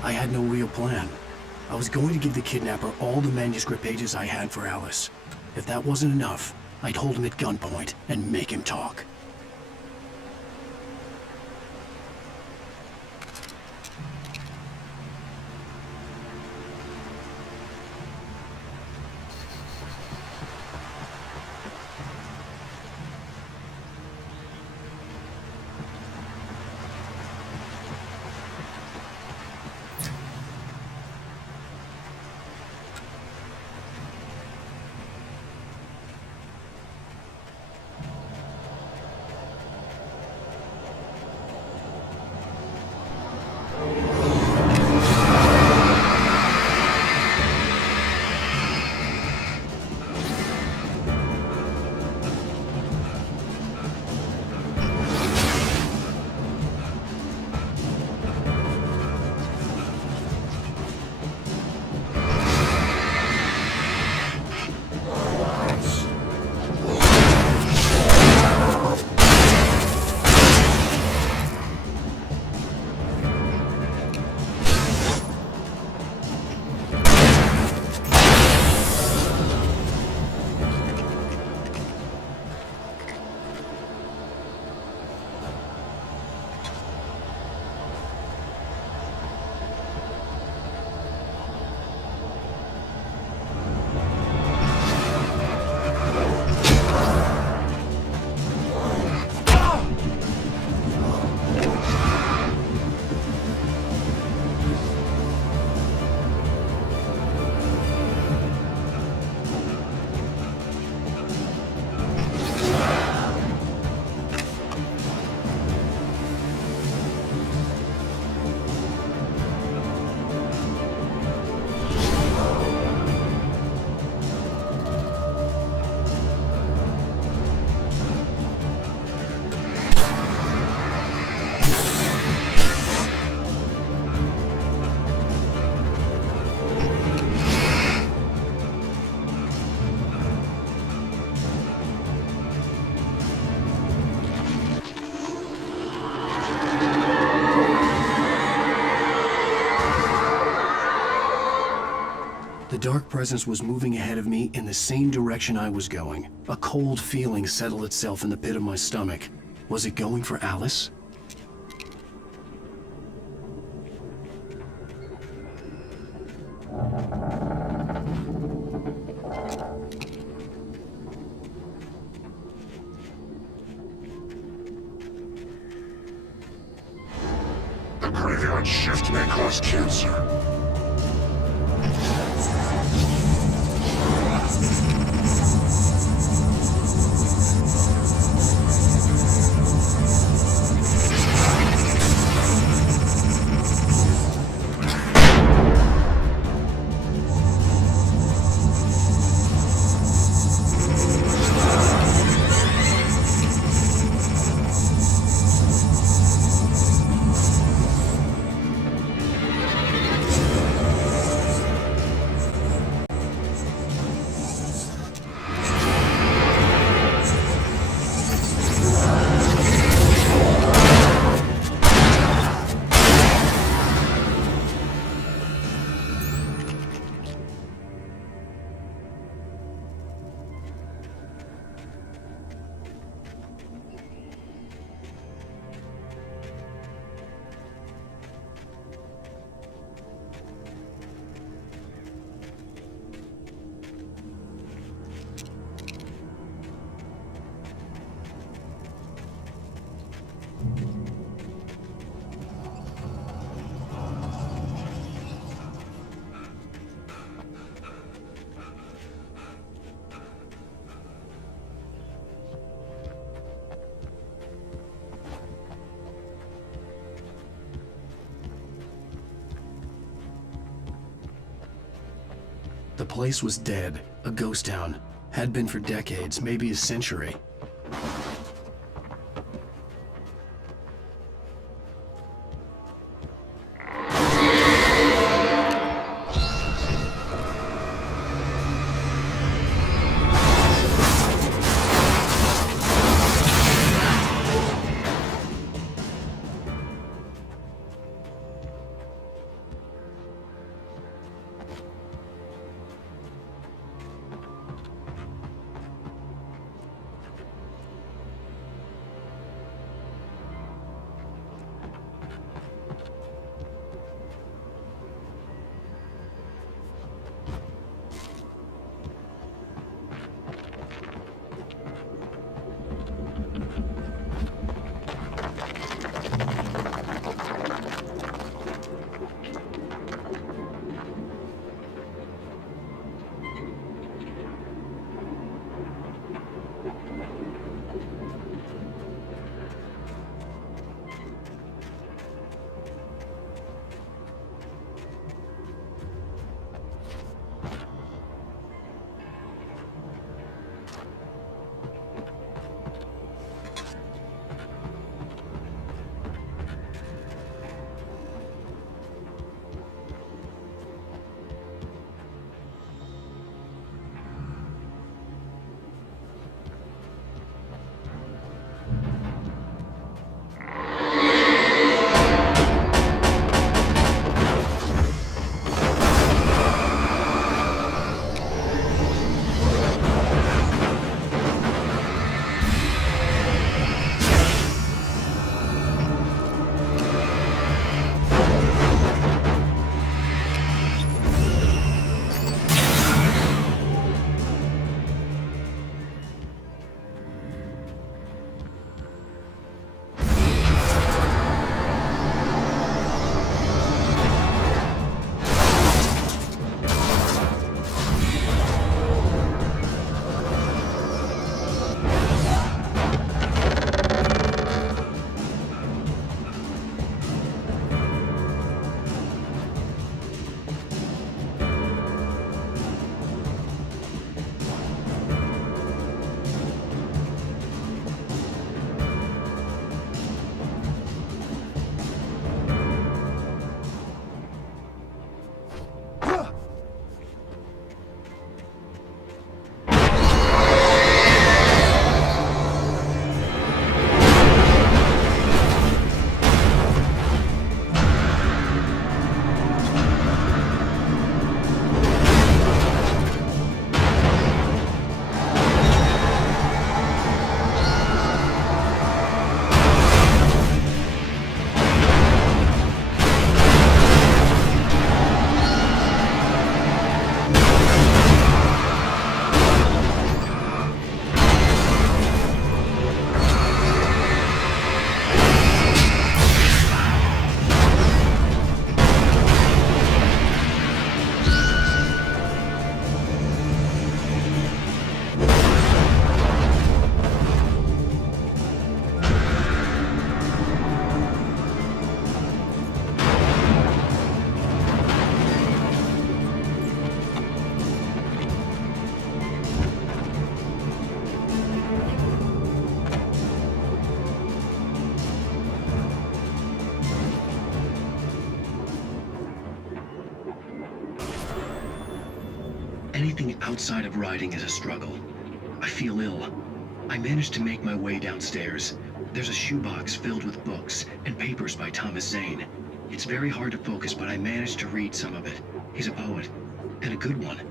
I had no real plan. I was going to give the kidnapper all the manuscript pages I had for Alice. If that wasn't enough, I'd hold him at gunpoint and make him talk. The dark presence was moving ahead of me in the same direction I was going. A cold feeling settled itself in the pit of my stomach. Was it going for Alice? The graveyard shift may cause cancer. The place was dead, a ghost town. Had been for decades, maybe a century. Anything outside of writing is a struggle. I feel ill. I managed to make my way downstairs. There's a shoebox filled with books and papers by Thomas Zane. It's very hard to focus, but I managed to read some of it. He's a poet, and a good one.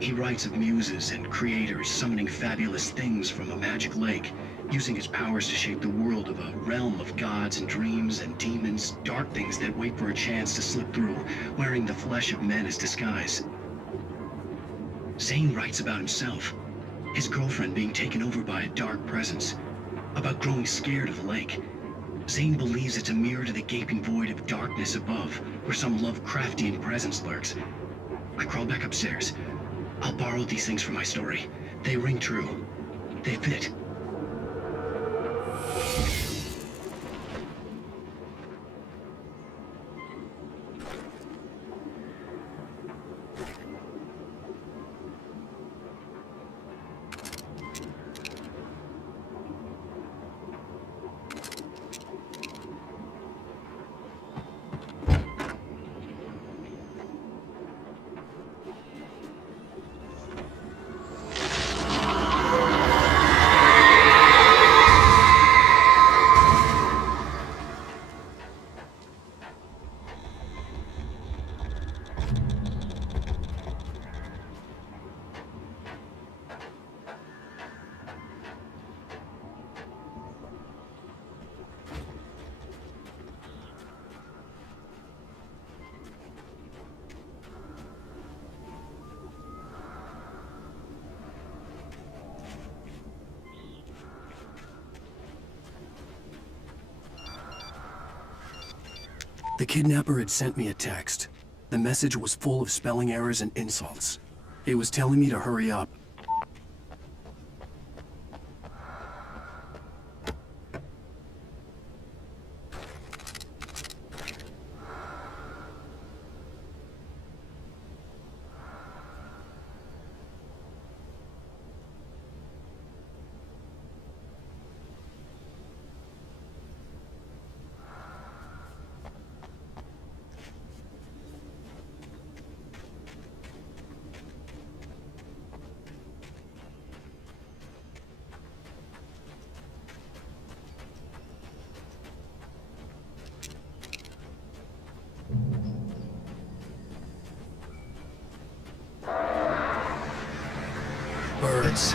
He writes of muses and creators summoning fabulous things from a magic lake, using his powers to shape the world of a realm of gods and dreams and demons, dark things that wait for a chance to slip through, wearing the flesh of men as disguise. Zane writes about himself, his girlfriend being taken over by a dark presence, about growing scared of the lake. Zane believes it's a mirror to the gaping void of darkness above, where some Lovecraftian presence lurks. I crawl back upstairs. I'll borrow these things for my story. They ring true. They fit. The kidnapper had sent me a text. The message was full of spelling errors and insults. It was telling me to hurry up. Birds.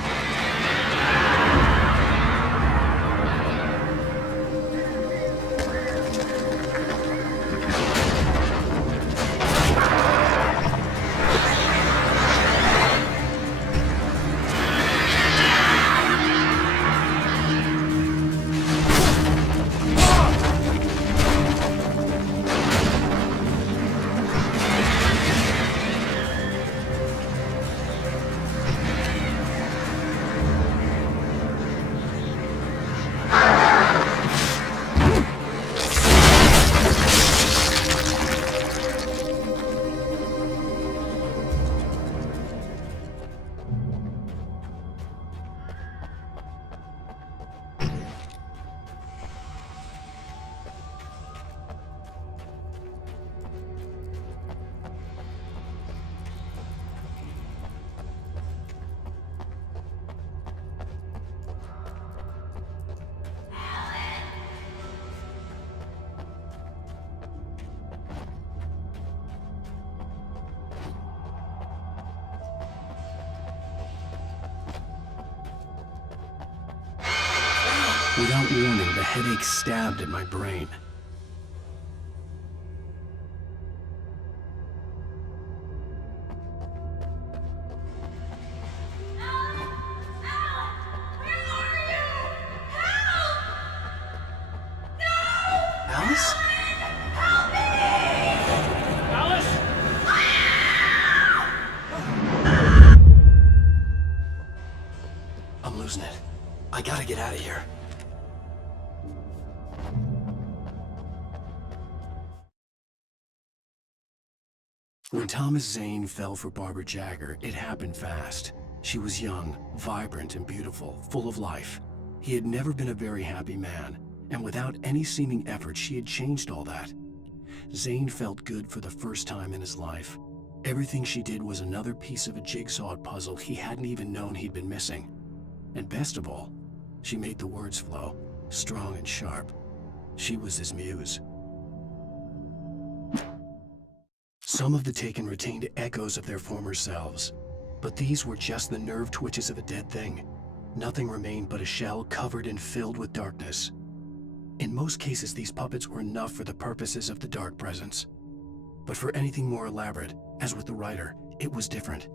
Without warning, the headache stabbed at my brain. Alice? I'm losing it. I gotta get out of here. When Thomas Zane fell for Barbara Jagger, it happened fast. She was young, vibrant, and beautiful, full of life. He had never been a very happy man, and without any seeming effort, she had changed all that. Zane felt good for the first time in his life. Everything she did was another piece of a jigsaw puzzle he hadn't even known he'd been missing. And best of all, she made the words flow, strong and sharp. She was his muse. Some of the Taken retained echoes of their former selves, but these were just the nerve twitches of a dead thing. Nothing remained but a shell covered and filled with darkness. In most cases, these puppets were enough for the purposes of the dark presence. But for anything more elaborate, as with the writer, it was different.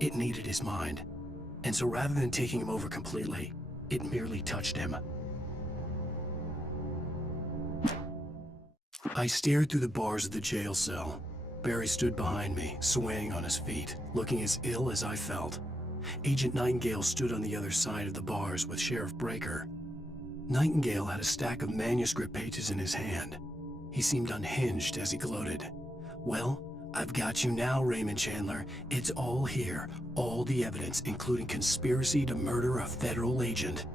It needed his mind. And so rather than taking him over completely, it merely touched him. I stared through the bars of the jail cell. Barry stood behind me, swaying on his feet, looking as ill as I felt. Agent Nightingale stood on the other side of the bars with Sheriff Breaker. Nightingale had a stack of manuscript pages in his hand. He seemed unhinged as he gloated. "Well, I've got you now, Raymond Chandler. It's all here, all the evidence, including conspiracy to murder a federal agent."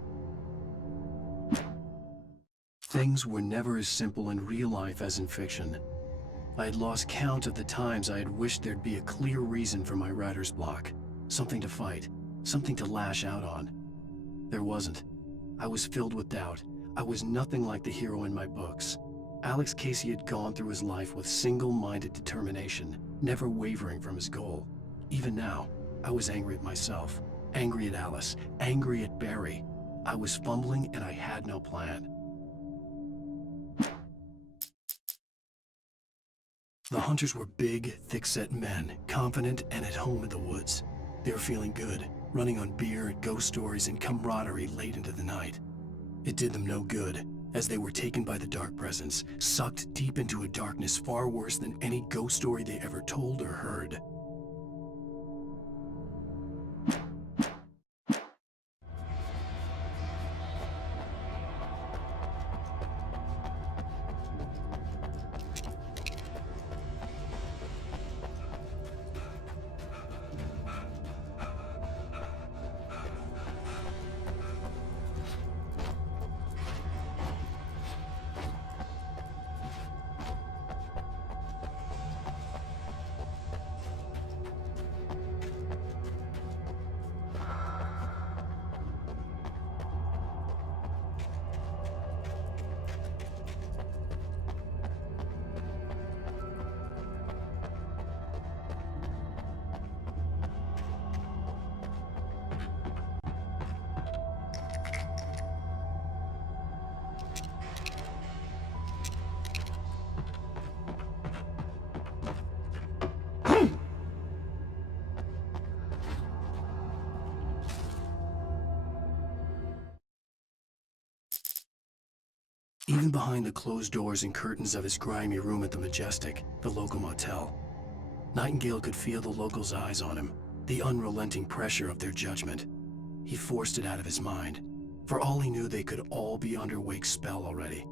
Things were never as simple in real life as in fiction. I had lost count of the times I had wished there'd be a clear reason for my writer's block. Something to fight, something to lash out on. There wasn't. I was filled with doubt. I was nothing like the hero in my books. Alex Casey had gone through his life with single-minded determination, never wavering from his goal. Even now, I was angry at myself, angry at Alice, angry at Barry. I was fumbling and I had no plan. The hunters were big, thick-set men, confident and at home in the woods. They were feeling good, running on beer, ghost stories, and camaraderie late into the night. It did them no good, as they were taken by the dark presence, sucked deep into a darkness far worse than any ghost story they ever told or heard. Even behind the closed doors and curtains of his grimy room at the Majestic, the local motel, Nightingale could feel the locals' eyes on him, the unrelenting pressure of their judgment. He forced it out of his mind. For all he knew, they could all be under Wake's spell already.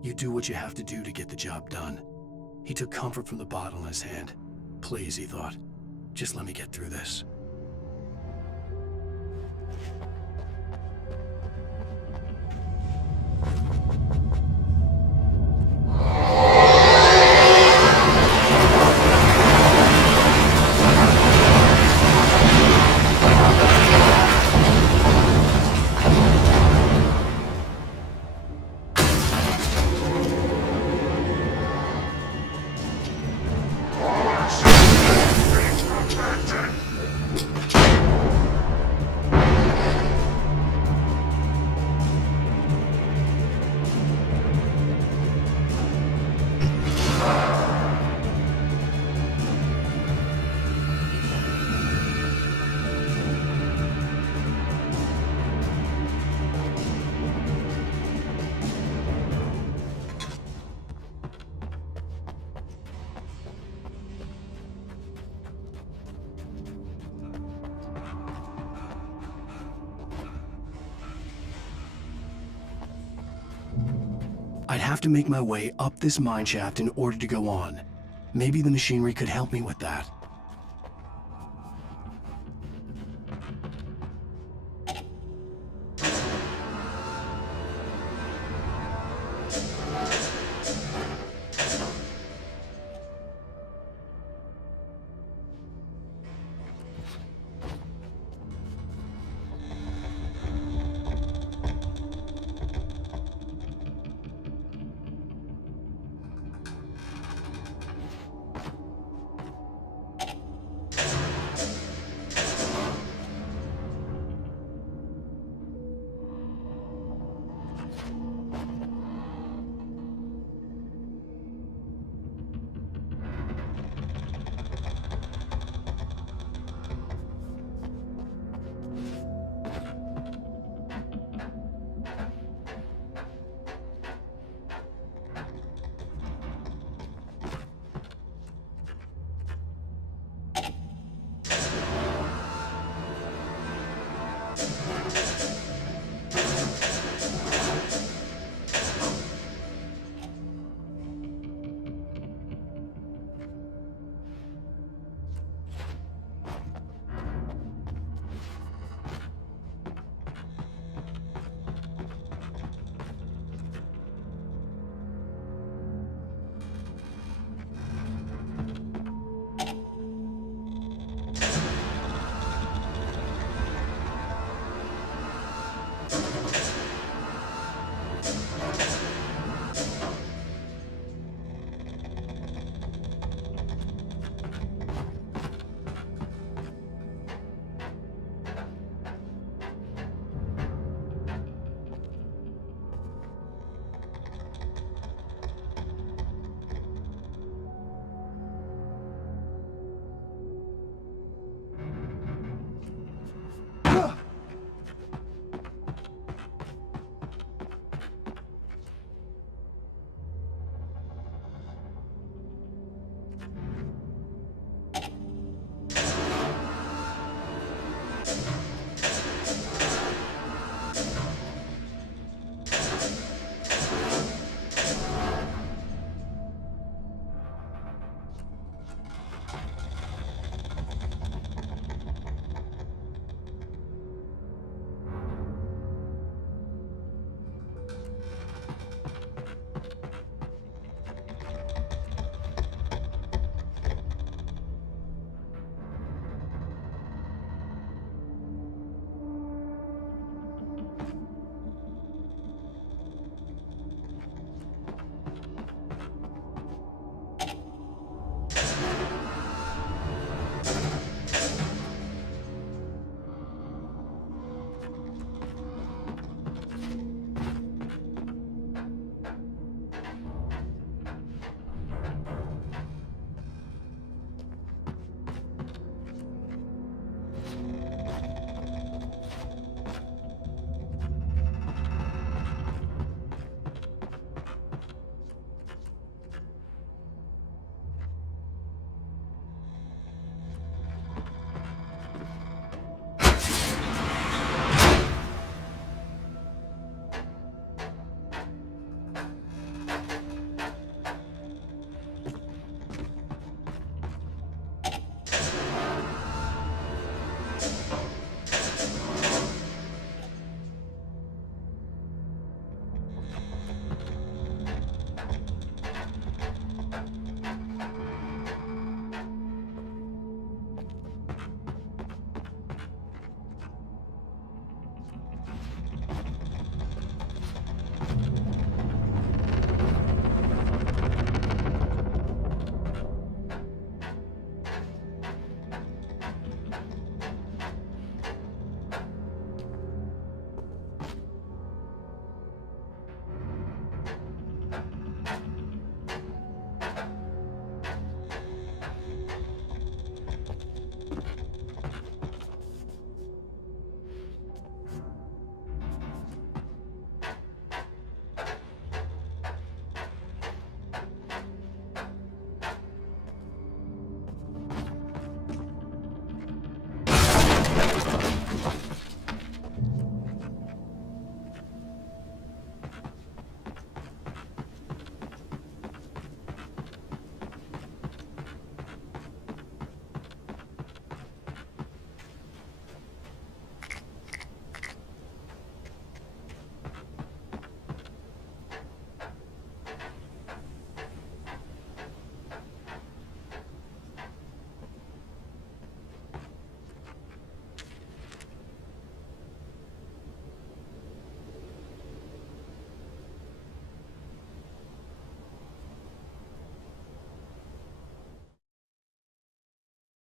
You do what you have to do to get the job done. He took comfort from the bottle in his hand. Please, he thought, just let me get through this. I'd have to make my way up this mine shaft in order to go on. Maybe the machinery could help me with that.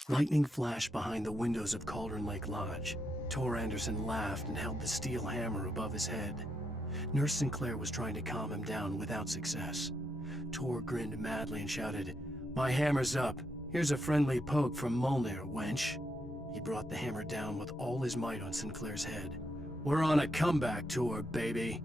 Lightning flashed behind the windows of Cauldron Lake Lodge. Tor Anderson laughed and held the steel hammer above his head. Nurse Sinclair was trying to calm him down without success. Tor grinned madly and shouted, "My hammer's up. Here's a friendly poke from Molnir, wench." He brought the hammer down with all his might on Sinclair's head. "We're on a comeback tour, baby."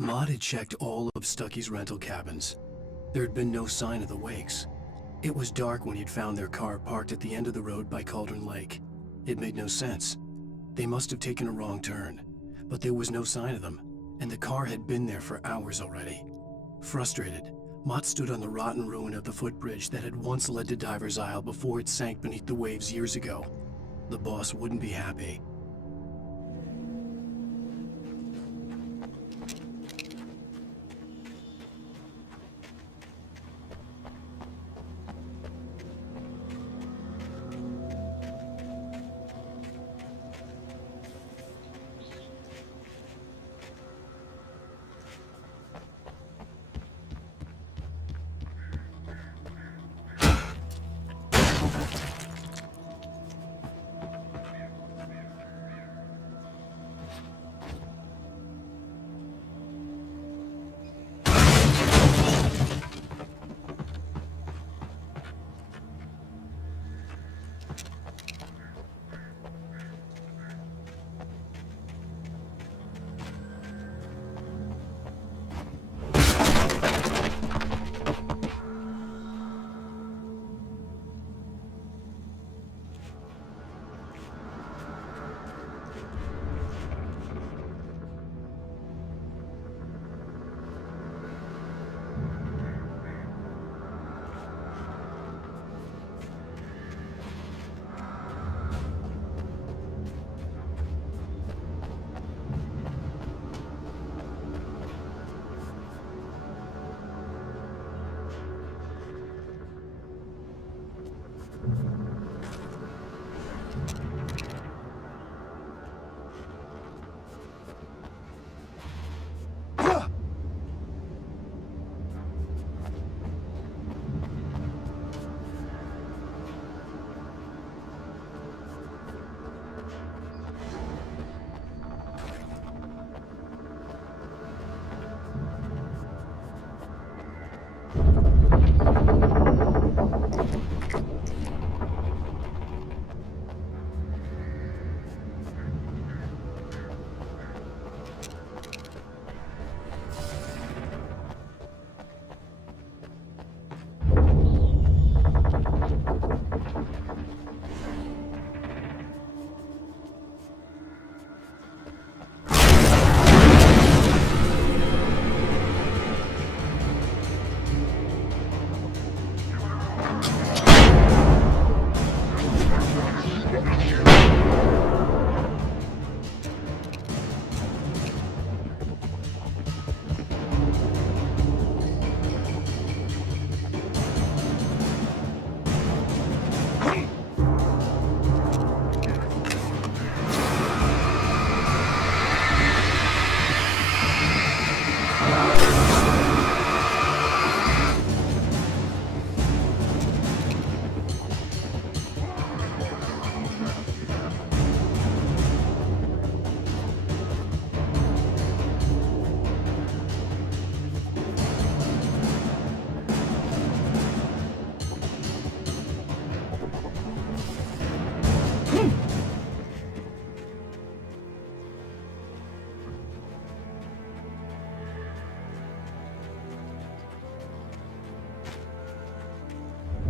Maud had checked all of Stucky's rental cabins. There had been no sign of the Wakes. It was dark when he'd found their car parked at the end of the road by Cauldron Lake. It made no sense. They must have taken a wrong turn, but there was no sign of them, and the car had been there for hours already. Frustrated, Mott stood on the rotten ruin of the footbridge that had once led to Diver's Isle before it sank beneath the waves years ago. The boss wouldn't be happy.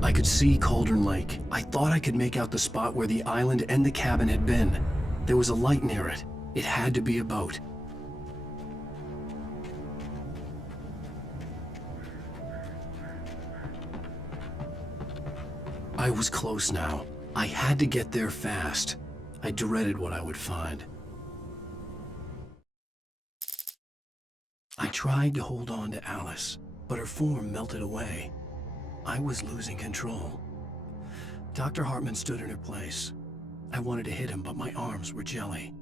I could see Cauldron Lake. I thought I could make out the spot where the island and the cabin had been. There was a light near it. It had to be a boat. I was close now. I had to get there fast. I dreaded what I would find. I tried to hold on to Alice, but her form melted away. I was losing control. Dr. Hartman stood in her place. I wanted to hit him, but my arms were jelly.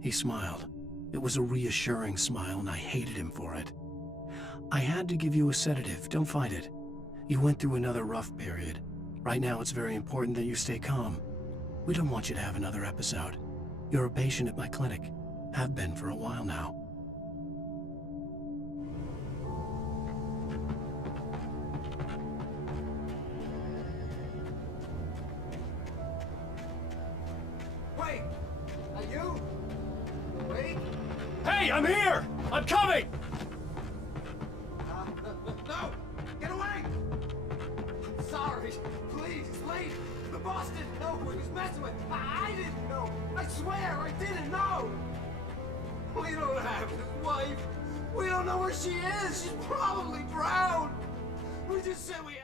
He smiled. It was a reassuring smile, and I hated him for it. I had to give you a sedative. Don't fight it. You went through another rough period. Right now, it's very important that you stay calm. We don't want you to have another episode. You're a patient at my clinic. Have been for a while now. Wait! Are you? Wait! Hey, I'm here! I'm coming! didn't know who he was messing with. I didn't know. I swear, I didn't know. We don't have his wife. We don't know where she is. She's probably drowned. We just said we...